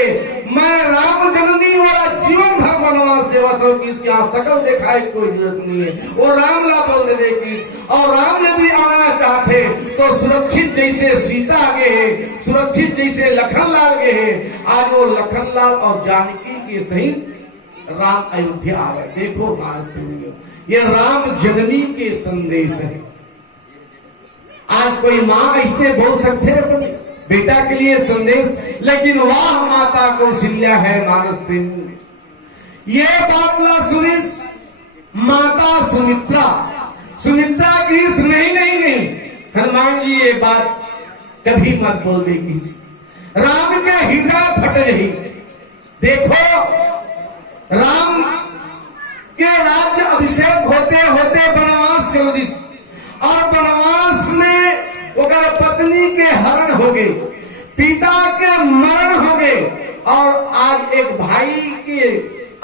मैं राम जननी वाला जीवन भर वनवास देवा था कि यहाँ सकल दिखाए कोई जरूरत नहीं है। वो राम ला बोल दे कि और राम यदि आना चाहते तो सुरक्षित जैसे सीता आगे है, सुरक्षित जैसे लखनलाल आगे है। आज वो लखनलाल और जानकी के सहित राम अयोध्या आ गए। देखो मानस ये राम जननी के संदेश है। आज कोई माँ इसने बोल सकते हैं अपने बेटा के लिए संदेश, लेकिन वाह माता कौशल्या है मानस प्रेम। ये बात ला सुनी माता सुमित्रा, सुमित्रा की नहीं नहीं नहीं हनुमान जी ये बात कभी मत बोल देगी। राम के हृदय फट रही। देखो राम के राज्य अभिषेक होते होते वनवास चल दी और वनवास में ओकर पत्नी के हरण हो गए, पिता के मरण हो गए और आज एक भाई के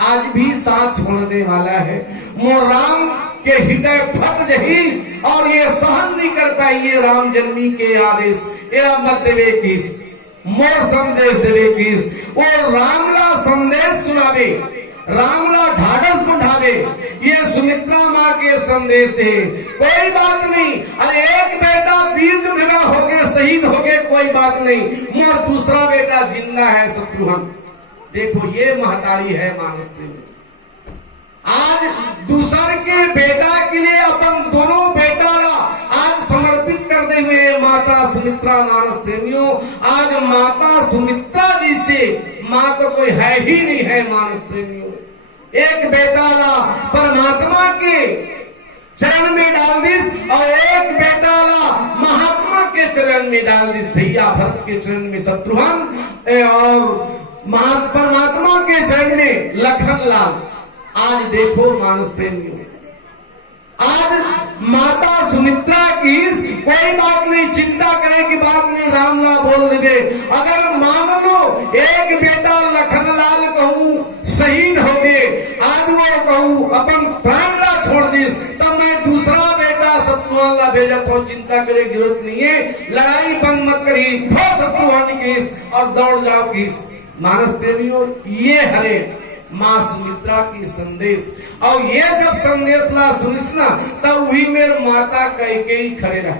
आज भी साथ छोड़ने वाला है। मोर राम के हृदय फट रही और ये सहन नहीं कर पाएंगे राम जननी के आदेश। यह मत देवे किस मोर संदेश देवे किस वो रामला संदेश सुनावे, रामला ढाढ़स बढ़ावे। ये सुमित्रा माँ के संदेश है। कोई बात नहीं, अरे एक बेटा वीर जुड़वा हो गए, शहीद हो गए, कोई बात नहीं, मोर दूसरा बेटा जिंदा है शत्रुघ्न। देखो ये महतारी है मानस प्रेम। आज दूसर के बेटा के लिए अपन दोनों बेटा आज समर्पित करते हुए माता सुमित्रा मानस प्रेमियों, आज माता सुमित्रा जी से मां तो कोई है ही नहीं है मानस प्रेमियों। एक बेटा ला परमात्मा के चरण में डाल दिस और एक बेटा ला महात्मा के चरण में डाल दिस। भैया भरत के चरण में शत्रुघ्न और परमात्मा के चरण में लखन लाल। आज देखो मानस प्रेमियों, आज माता सुमित्रा की कोई बात नहीं, चिंता करे की बात नहीं, रामला बोल दे। अगर मान लो एक बेटा लखनलाल कहूँ शहीद हो गए, आज वो कहूँ अपन प्राण ला छोड़ दिस, तब मैं दूसरा बेटा शत्रुघ्न ला भेजा तो चिंता करे की जरूरत नहीं है। लड़ाई बंद मत करी, थो शत्रुघ्न की और दौड़ जाओ की। मानस प्रेमियों, ये हरे मां सुमित्रा की संदेश और ये जब संदेश ला सुनिस ना, तब वही मेरे माता कैकेयी खड़े रहे।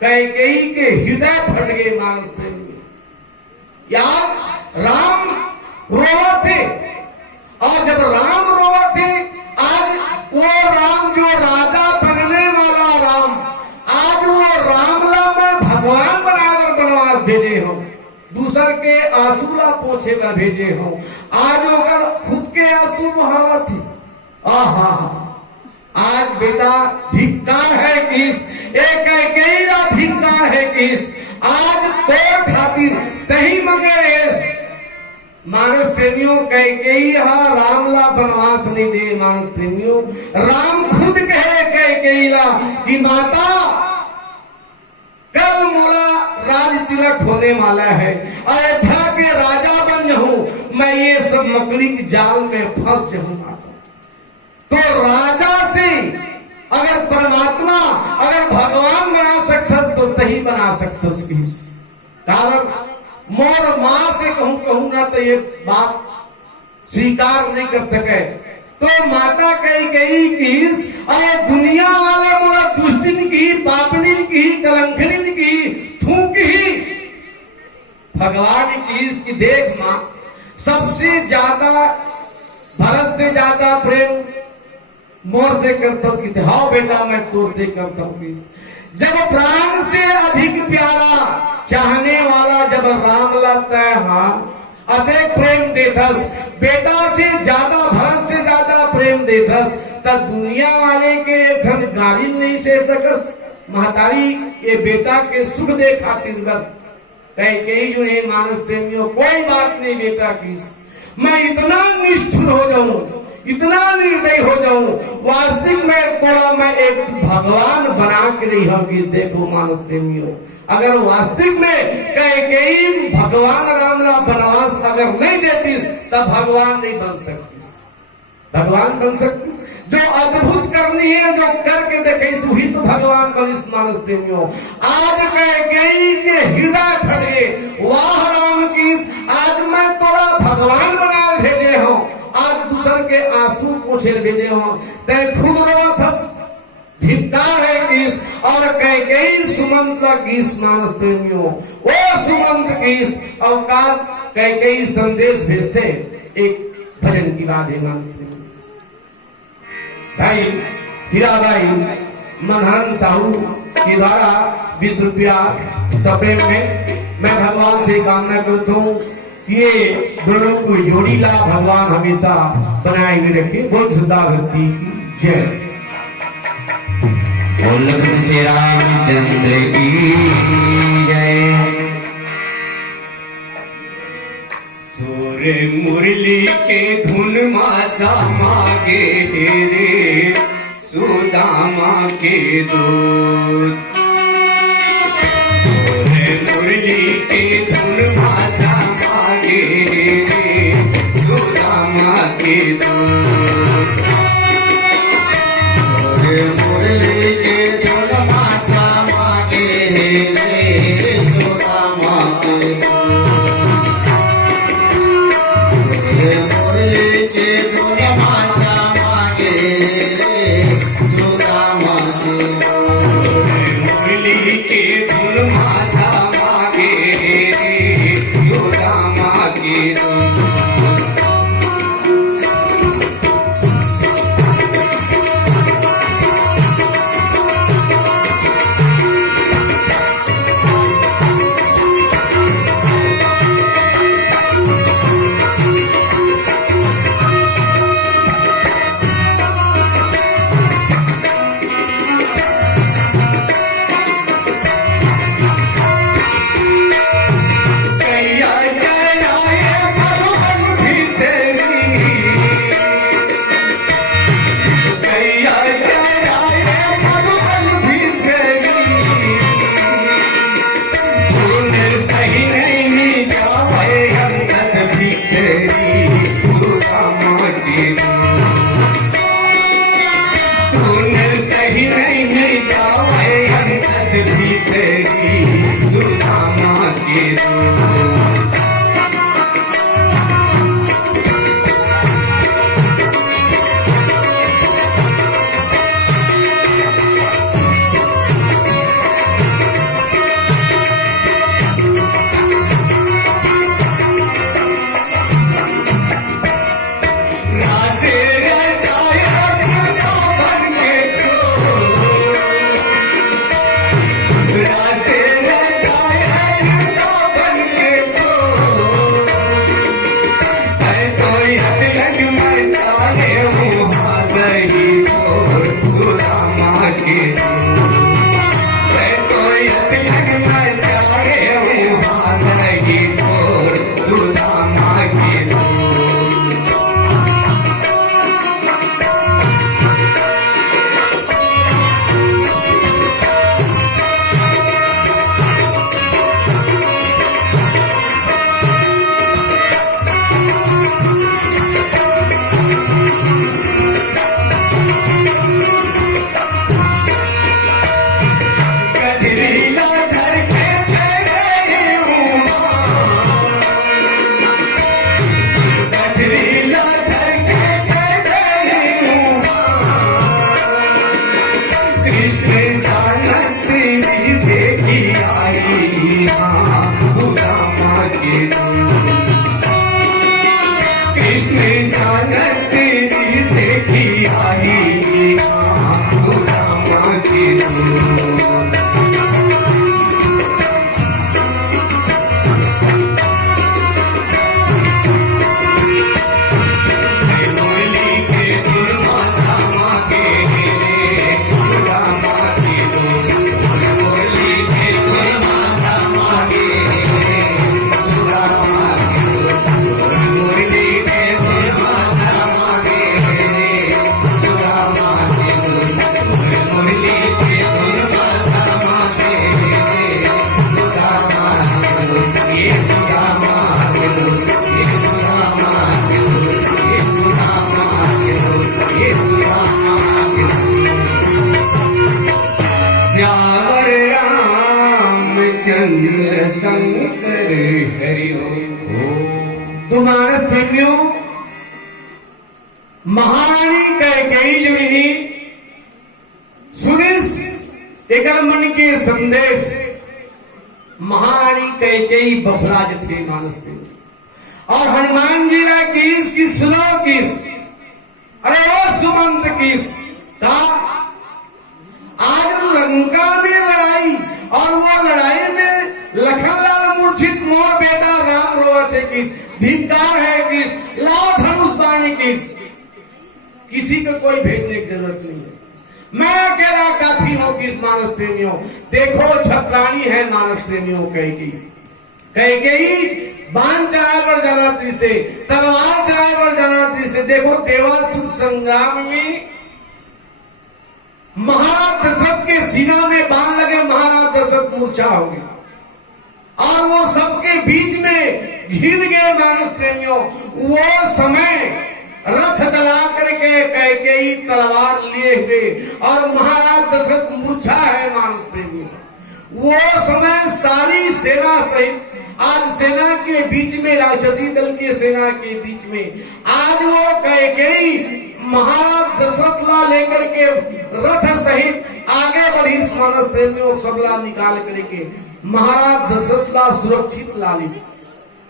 कैकेयी के हृदय फट गए मानस प्रेमियों। यार राम रोवा थे, और जब राम रोवा थे, आज वो राम जो राजा बनने वाला राम, आज वो रामला में भगवान बनाकर बनवास भेजे हो, दूसर के आंसू ला पोछे कर भेजे हो। आज होकर खुद के आंसू बहावा थी। आहा, आज बेटा धिक्कार है किस, एक कैकेयी धिक्कार है किस, आज तोर खातिर तही मगेश। मानस प्रेमियों, कैकेयी रामला बनवास नहीं दे। मानस प्रेमियों, राम खुद कहे कैकेयी ला कि माता कल मोला राज तिलक होने वाला है, अयोध्या के राजा बन जाऊं, मैं ये सब मकड़ी की जाल में फंस जाऊंगा। तो राजा से अगर परमात्मा, अगर भगवान बना सकता तो तही बना सकता उसकी। कारण मोर मां से कहूं ना तो ये बात स्वीकार नहीं कर सके। तो माता कैकेयी की अरे दुनिया वाले मोला दुष्टिन की, पापनिन की, कलंकनिन की, थूक ही भगवान की इसकी देख मां सबसे ज्यादा भरत से ज्यादा प्रेम मोर से करता कि हाँ बेटा मैं तोर से करता हूं। जब प्राण से अधिक प्यारा चाहने वाला जब राम लाता है, हाँ अधिक प्रेम देथस, बेटा से ज्यादा भरत से ज्यादा प्रेम देथस, तब दुनिया वाले के धन गाली नहीं से सकस। महतारी ये बेटा के सुख दे खातिर कैकेयी जो है मानस प्रेमियों, कोई बात नहीं बेटा की, मैं इतना निष्ठुर हो जाऊं, इतना निर्दयी हो जाऊं, वास्तविक में थोड़ा मैं एक भगवान बना के रही होगी। देखो मानस प्रेमियों, अगर वास्तविक में कैकेयी भगवान रामला बनवास अगर नहीं देती तब भगवान नहीं बन सकती। भगवान बन सकती, जो अद्भुत करनी है, जो करके देखे वही तो भगवान बनिस। मानस प्रेमियों, आज कैकेयी के हृदय फट गए, वाह राम की, आज मैं तोड़ा भगवान बना भेजे हो, आज दूसर के आंसू पोछे भेजे हो, ते खुद रोवा थस, धिक्कार है किस। और कैकेयी सुमंत किस मानस प्रेमियों, वो सुमंत किस और का कैकेयी संदेश भेजते। एक भजन की बात है मानस प्रेमियों, भाई हीराबाई मनहरन साहू के द्वारा 20 रुपया सप्रेम में मैं भगवान से कामना करता हूँ कि ये दोनों को जोड़ी ला भगवान हमेशा बनाए हुए रखे। बोल श्रद्धा भक्ति की जय। लखन से रामचंद्र की जय। तोरे मुरली के धुन मासा मागे रे सुदामा के दूत। तोरे मुरली के धुन मासा मागे रे सुदामा के दूत। तोरे मुरली के धुन मासा मागे रे सुदामा के दूत। मुरली के धुन मासा मागे रे सुदामा के दूत। धुन सही नहीं जाए अंतर भीतरी सुदामा के धुन। शंकर हरि ओम। तो मानस प्रेमियों, महारानी कैकेयी जो ही सुनिस एक मन के संदेश महारानी कैकेयी बखराज थे मानस प्रेमी, और हनुमान जी ने किस की सुनो किस, अरे ओ सुमंत किस का आज लंका में लड़ाई, और वो लड़ाई में लखनलाल मूर्छित मोर बेटा राम रोआ थे किस, धिक्कार है किस, लाओ धनुष बाणी किस, किसी को कोई भेजने की जरूरत नहीं है, मैं अकेला काफी हूं किस मानस प्रेमियों। देखो छत्राणी है मानस प्रेमियों कैकेयी बाण चलाकर जाना से, तलवार चलाकर जाना से। देखो देवासुर संग्राम में महाराज दशरथ के सीना में बाण लगे, महाराज दशरथ मूर्छा हो गए, और वो सबके बीच में घिर गए मानस प्रेमियों। वो समय रथ चला करके कैकेयी तलवार लिए हुए, और महाराज दशरथ मूर्छा है मानस प्रेमियों। वो समय सारी सेना सहित आज सेना के बीच में, राक्षसी दल की सेना के बीच में आज वो कैकेयी महाराज दशरथ ला लेकर के रथ सहित आगे बढ़ी मानस प्रेमियों, सबला निकाल करके महाराज दशरथ ला सुरक्षित ला ली।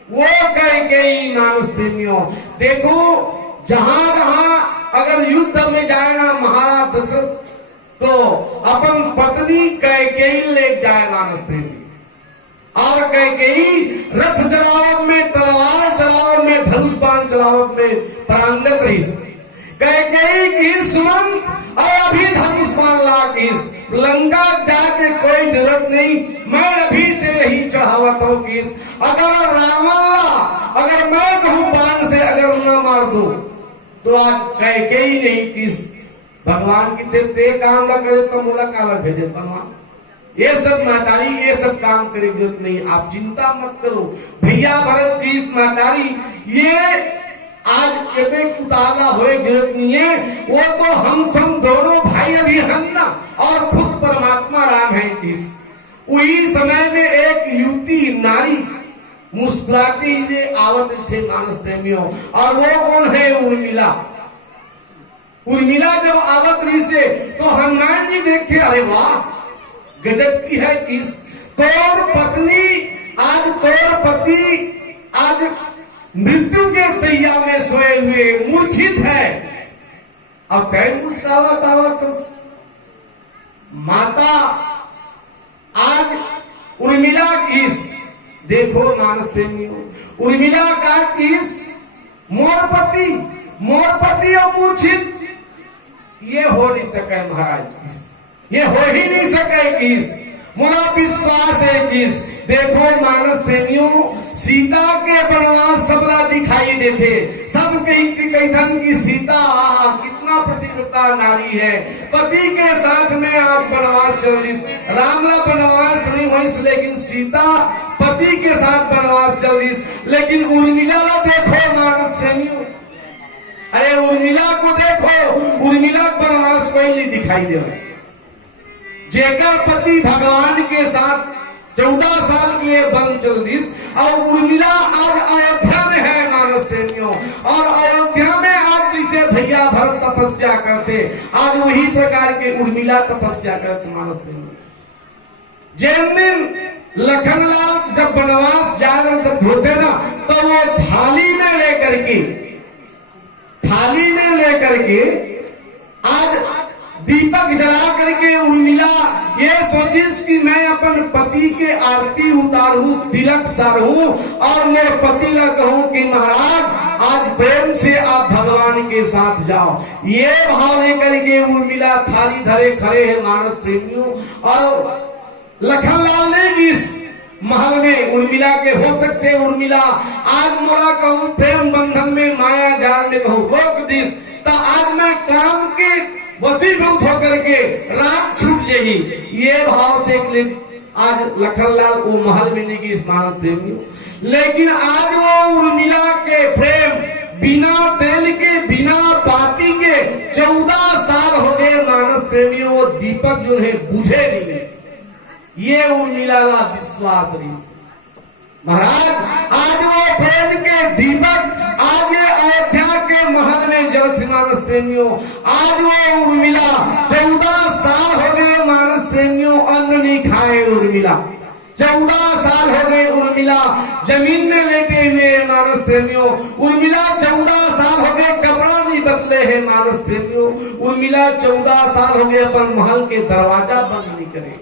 वो कैकेयी मानस प्रेमियों, देखो जहां जहां अगर युद्ध में जाए ना महाराज दशरथ, तो अपन पत्नी कैकेयी ले जाए मानस प्रेमी, और कैकेयी रथ चलावत में, तलवार चलावत में, धनुष बाण चलावत में पारंगत रही। कैकेयी की सुमंत और अभी धनुष बाण ला किस, लंका जाके कोई जरूरत नहीं, मैं अभी से यही चढ़ावत हूं किस, अगर रावण अगर मैं कहूं बाण से अगर न मार दूं तो आज कैकेयी नहीं किस, भगवान की ते काम न करे तो मोला कावर भेजे भगवान। ये सब महतारी ये सब काम करे जरूरत नहीं, आप चिंता मत करो भैया भरत की इस महतारी, ये आज यदि उतावला होए जरूरत नहीं है, वो तो हम दोनों भाई मुस्कुराते हुए आवत थे मानस प्रेमियों। और वो कौन है? उर्मिला। उर्मिला जब आवत रही से तो हनुमान जी देखते, अरे वाह गजब की है किस तोर पत्नी, आज तोर पति आज मृत्यु के सैया में सोए हुए मूर्छित है। अब तय मुस्कुरावत आवत माता आज उर्मिला किस, देखो मानस प्रेमियों, उर्मिला का किस मोरपति, मोरपति और मूर्छित, ये हो नहीं सके महाराज, ये हो ही नहीं सके किस, मोरा विश्वास है किस। देखो मानस प्रेमियों, सीता के बनवास सबला दिखाई देते, सब कही धन की सीता कितना प्रतिव्रता नारी है, पति के साथ में आज बनवास चल रही, रामला बनवास नहीं हुई, लेकिन सीता पति के साथ बनवास चल रही। लेकिन उर्मिला देखो मानस प्रेमियों, अरे उर्मिला को देखो, उर्मिला बनवास कोई नहीं दिखाई दे, जेकर पति भगवान के साथ 14 साल के लिए वन चल रही। और उर्मिला आज अयोध्या में है मानस प्रेमियों, और अयोध्या में आज जिसे भैया भरत तपस्या करते, आज वही प्रकार के उर्मिला तपस्या करते मानस प्रेमियों। जिन दिन लखनलाल जब वनवास जाकर जब होते ना, तो वो थाली में लेकर के आज दीपक जला करके उर्मिला ये सोचिस कि मैं अपन पति के आरती उतारू, तिलक सारू, और मैं पति ला कहूं कि महाराज आज प्रेम से आप भगवान के साथ जाओ। ये भाव लेकर के उर्मिला थाली धरे खड़े हैं मानस प्रेमियों। और लखनलाल ने इस महल में उर्मिला के हो सकते, उर्मिला आज मोरा कहूं प्रेम बंधन में माया जाल में कहूं रोक दिस, तो आज मैं काम के वसीभूत होकर के राम छूट जाएगी, ये भाव से आज लखनलाल वो महल में नहीं गई मानस प्रेमियों। लेकिन आज वो उर्मिला के प्रेम बिना तेल के बिना बाती के 14 साल हो गए मानस प्रेमियों, वो दीपक जो है बुझे नहीं, ये उर्मिला का विश्वास रही महाराज। आज वो प्रेम के दीपक आज ये अयोध्या के महल में जल थी मानस प्रेमियों। आज वो उर्मिला 14 साल हो गए मानस प्रेमियों, अन्न नहीं खाए उर्मिला, 14 साल हो गए उर्मिला जमीन में लेटे हुए मानस प्रेमियों। उर्मिला 14 साल हो गए कपड़ा नहीं बदले हैं मानस प्रेमियों। उर्मिला 14 साल हो गए अपन महल के दरवाजा बंद नहीं करे,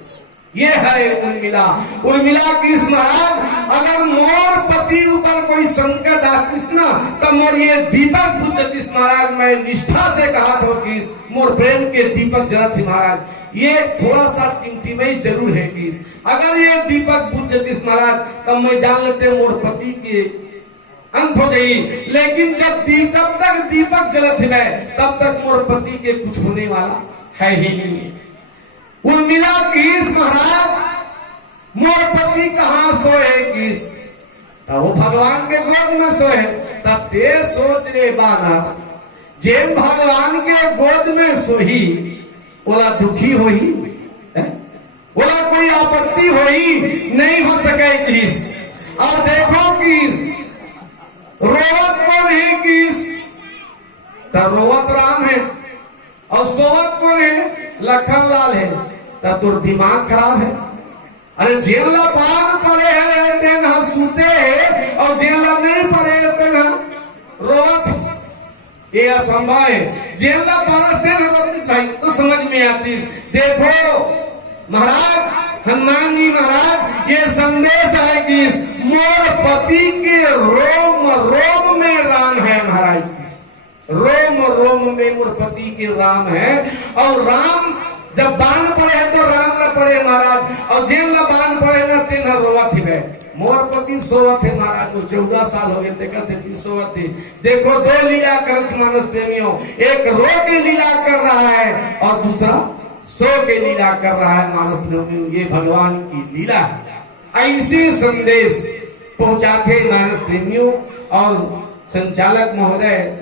ये है उर्मिला। उर्मिला की महाराज अगर मोर पति ऊपर कोई संकट आतीस ना, तो मोर ये दीपक बुझतीस महाराज, मैं निष्ठा से कहा था कि मोर प्रेम के दीपक जला थी महाराज। ये थोड़ा सा टिमटिमाई जरूर है कि अगर ये दीपक बुझतीस महाराज, तब मैं जान लेते मोर पति के अंत हो जाई। लेकिन तब तक दीपक जलत है, तब तक मोर पति के कुछ होने वाला है ही नहीं। उर्मिला किस महाराज, मोर पति कहाँ सोए किस, तब वो भगवान के गोद में सोए। तब ते सोच रे बाना, जेन भगवान के गोद में सोही ओला दुखी होही, ओला कोई आपत्ति होही नहीं हो सके किस। और देखो किस रोवत कौन है किस, तब रोवत राम है, और सोवत कौन है, लखनलाल है। तब तो दिमाग खराब है। अरे जेला पान पड़े है तेन सूते है, और जेला नहीं पड़े तेन रोवत, ये असंभव है। जेला पारस तेन रोती भाई तो समझ में आती। देखो महाराज हनुमान जी महाराज, ये संदेश है कि मोर पति के रोम रोम में राम है महाराज, रोम रोम में मोर पति के राम है। और राम जब बाण पड़े है तो राम ला पड़े महाराज, और जेल ला बाण पड़े ना तेन रोवत है। मोर पति सोवत है महाराज को 14 साल हो गए, देखा से सोवत थी। देखो दो लीला करत मानस प्रेमियों, एक रो के लीला कर रहा है और दूसरा सो के लीला कर रहा है मानस प्रेमियों। ये भगवान की लीला ऐसे संदेश पहुंचाते मानस प्रेमियों। और संचालक महोदय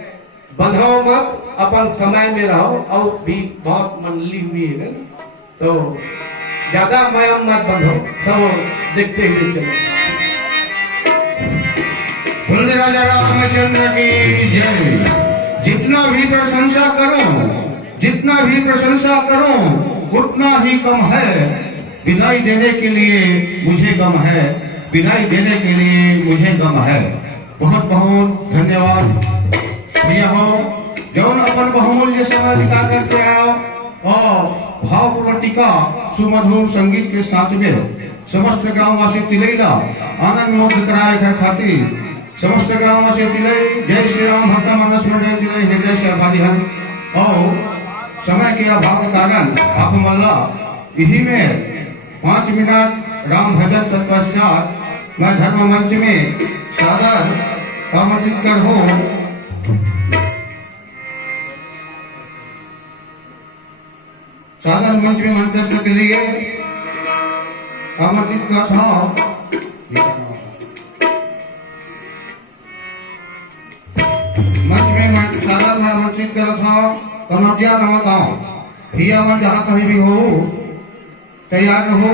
बंधो मत, अपन समय में रहो, और भी बहुत मंडली हुई है ना, तो ज्यादा मयम मत बंधो, सब देखते हुए चलो। बोले राजा रामचंद्र की जय। जितना भी प्रशंसा करो उतना ही कम है। विदाई देने के लिए मुझे गम है, विदाई देने के लिए मुझे गम है। बहुत बहुत धन्यवाद भैया हो जौन अपन बहुमूल्य समय निकाल करके आयो और भावपूर्ण टीका सुमधुर संगीत के साथ में समस्त ग्रामवासी तिलैला आनंद मुग्ध कराए घर खातिर समस्त ग्रामवासी तिलई जय श्री राम भक्त मनस में तिलई हृदय से आभारी हैं। और समय के अभाव के कारण आप मल्ला यही में 5 मिनट राम भजन तत्पश्चात मैं धर्म मंच में सादर आमंत्रित कर हूँ। सादर मंच में मंचस्थ के लिए आमंत्रित कर था मंच में सादर में आमंत्रित कर था कनौतिया नामक गाँव भैया मन जहाँ कहीं भी हो तैयार रहो।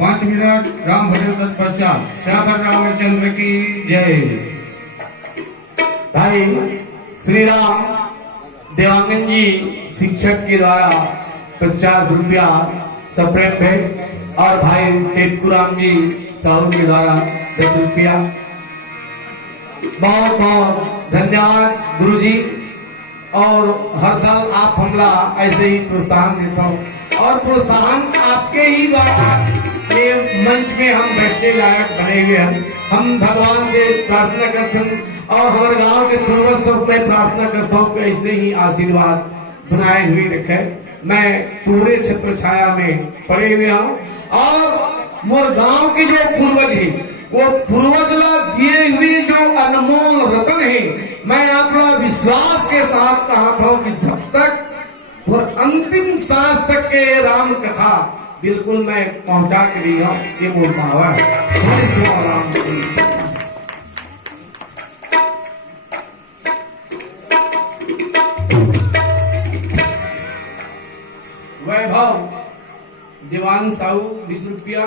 5 मिनट राम भजन तत्पश्चात श्यामर रामचंद्र की जय। भाई श्री राम देवांगन जी शिक्षक के द्वारा 50 रुपया सप्रेम भेंट और भाई टेटकुराम जी साहू के द्वारा 10 रुपया। बहुत बहुत धन्यवाद गुरु जी। और हर साल आप हमला ऐसे ही प्रोत्साहन देता हूँ और प्रोत्साहन आपके ही द्वारा ये मंच में हम बैठने लायक बने हुए हैं। हम भगवान से प्रार्थना करते हैं और हमारे गांव के पूर्वज से मैं प्रार्थना करता हूँ कि ऐसे ही आशीर्वाद बनाए हुए रखे। मैं पूरे छत्र छाया में पड़े हुए हूँ और मोर गांव के जो पूर्वज है वो पूर्वज ला दिए हुए जो अनमोल रतन है, मैं आप लोग विश्वास के साथ कहता हूँ कि जब तक और अंतिम सांस तक के राम कथा बिल्कुल मैं पहुंचा के दिया ये बोलता हुआ वैभव दीवान साहू 20 रुपया,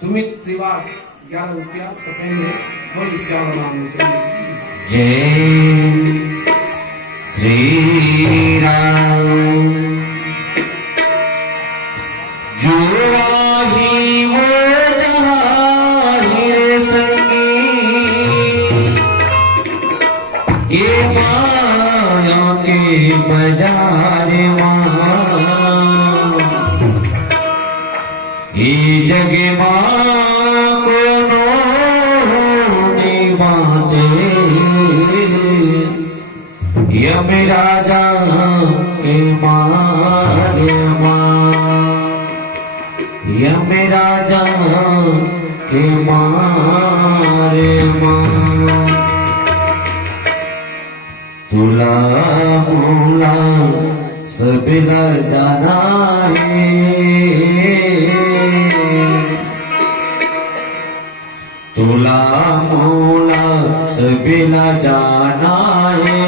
सुमित श्रीवास 11 रुपया। बोल श्याम राम जय श्री राम। जो आही वो जाहिर संगी ये माया के बाजार ये जग को यम राजा के मारे यम राजा के मारे तुला मूला सबिला जाना है तुला मूला सबिला जाना है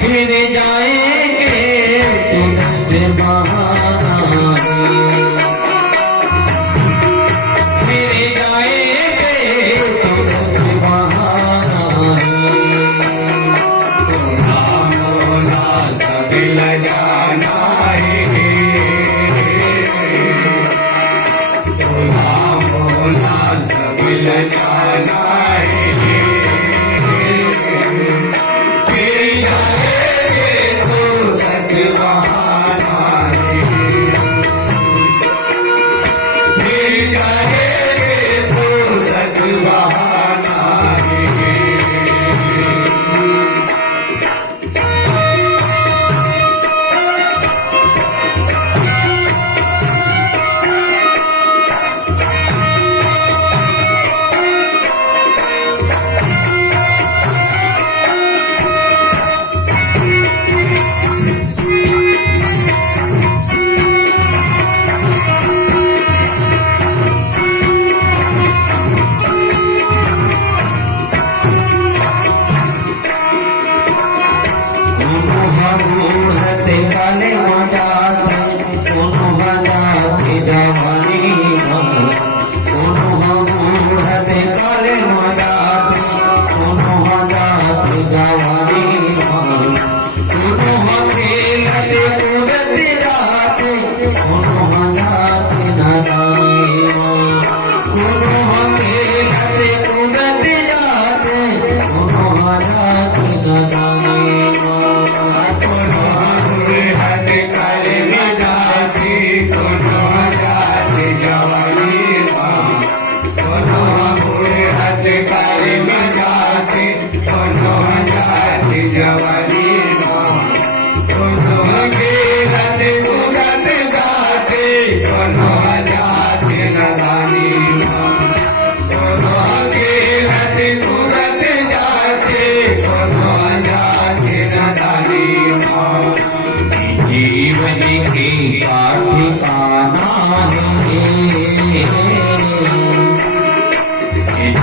फिर जाएंगे तुझसे महाना फिर जाएंगे तुझसे महाना तुला मूला सबिला जाना है तुला मूला सबिला जाना है जाते कूदते जाते कोनो जाते नादानी कोनो खेलते कूदते जाते कोनो जाते नादानी कोनो हद काले में जाते कोनो जाते जवानी कोनो हद काले में जाते कोनो जाते जवानी कोनो खेलते कूदते जाते कोनो जाते नादानी कोनो खेलते कूदते जाते कोनो जाते नादानी जीवन की ठिकाना है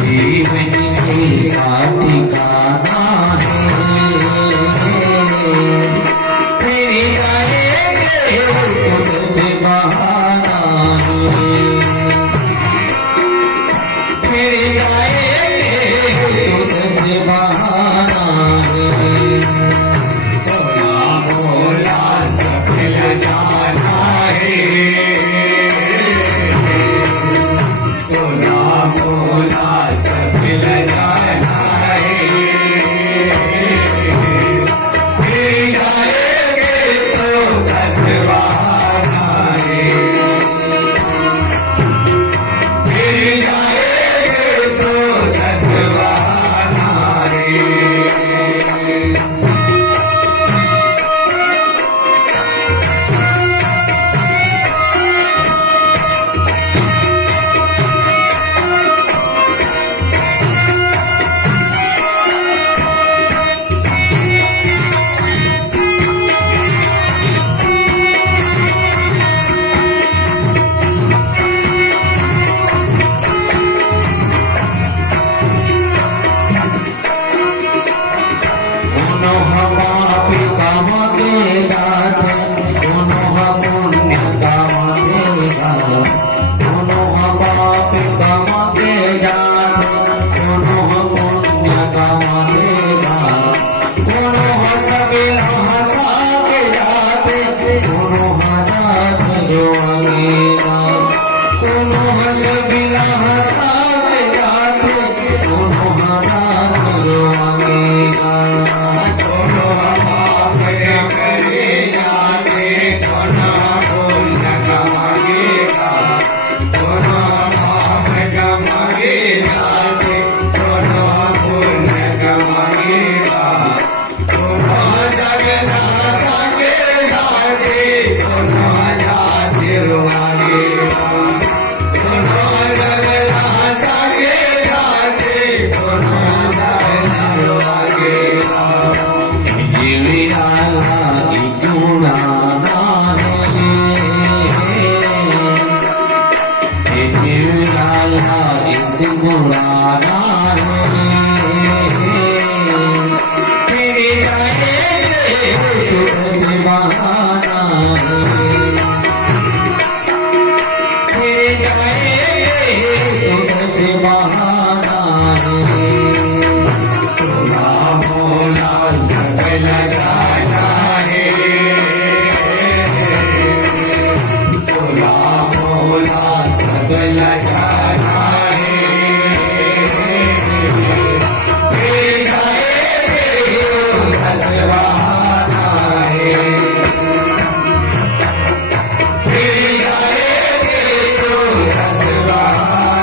जीवन की ठिकाना है फिर जाएंगे तुझे बहाना फिर जाएंगे तुझे बहाना बोला सफल जाना है बोला सफल जाना है फिर जाएंगे तो बहाना है फिर जाएंगे तो बहाना है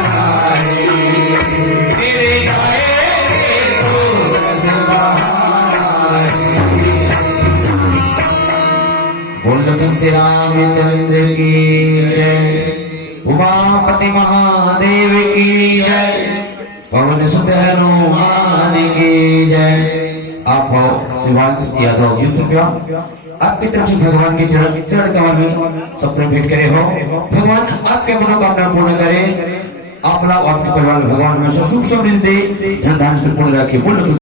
श्री रामचंद्र की जय, उमापति महादेव की जय, पवन सुत हनुमान की जय। आप हो शिवांश यादव यूसुफिया, आपकी तरफ से भगवान के चरण कमल में सपने भेंट करे हो। भगवान आपके मनोकामना पूर्ण करे, आप लोग आपके परिवार भगवान हमेशा सुख समृद्धि धन धान्य पूर्ण रखे।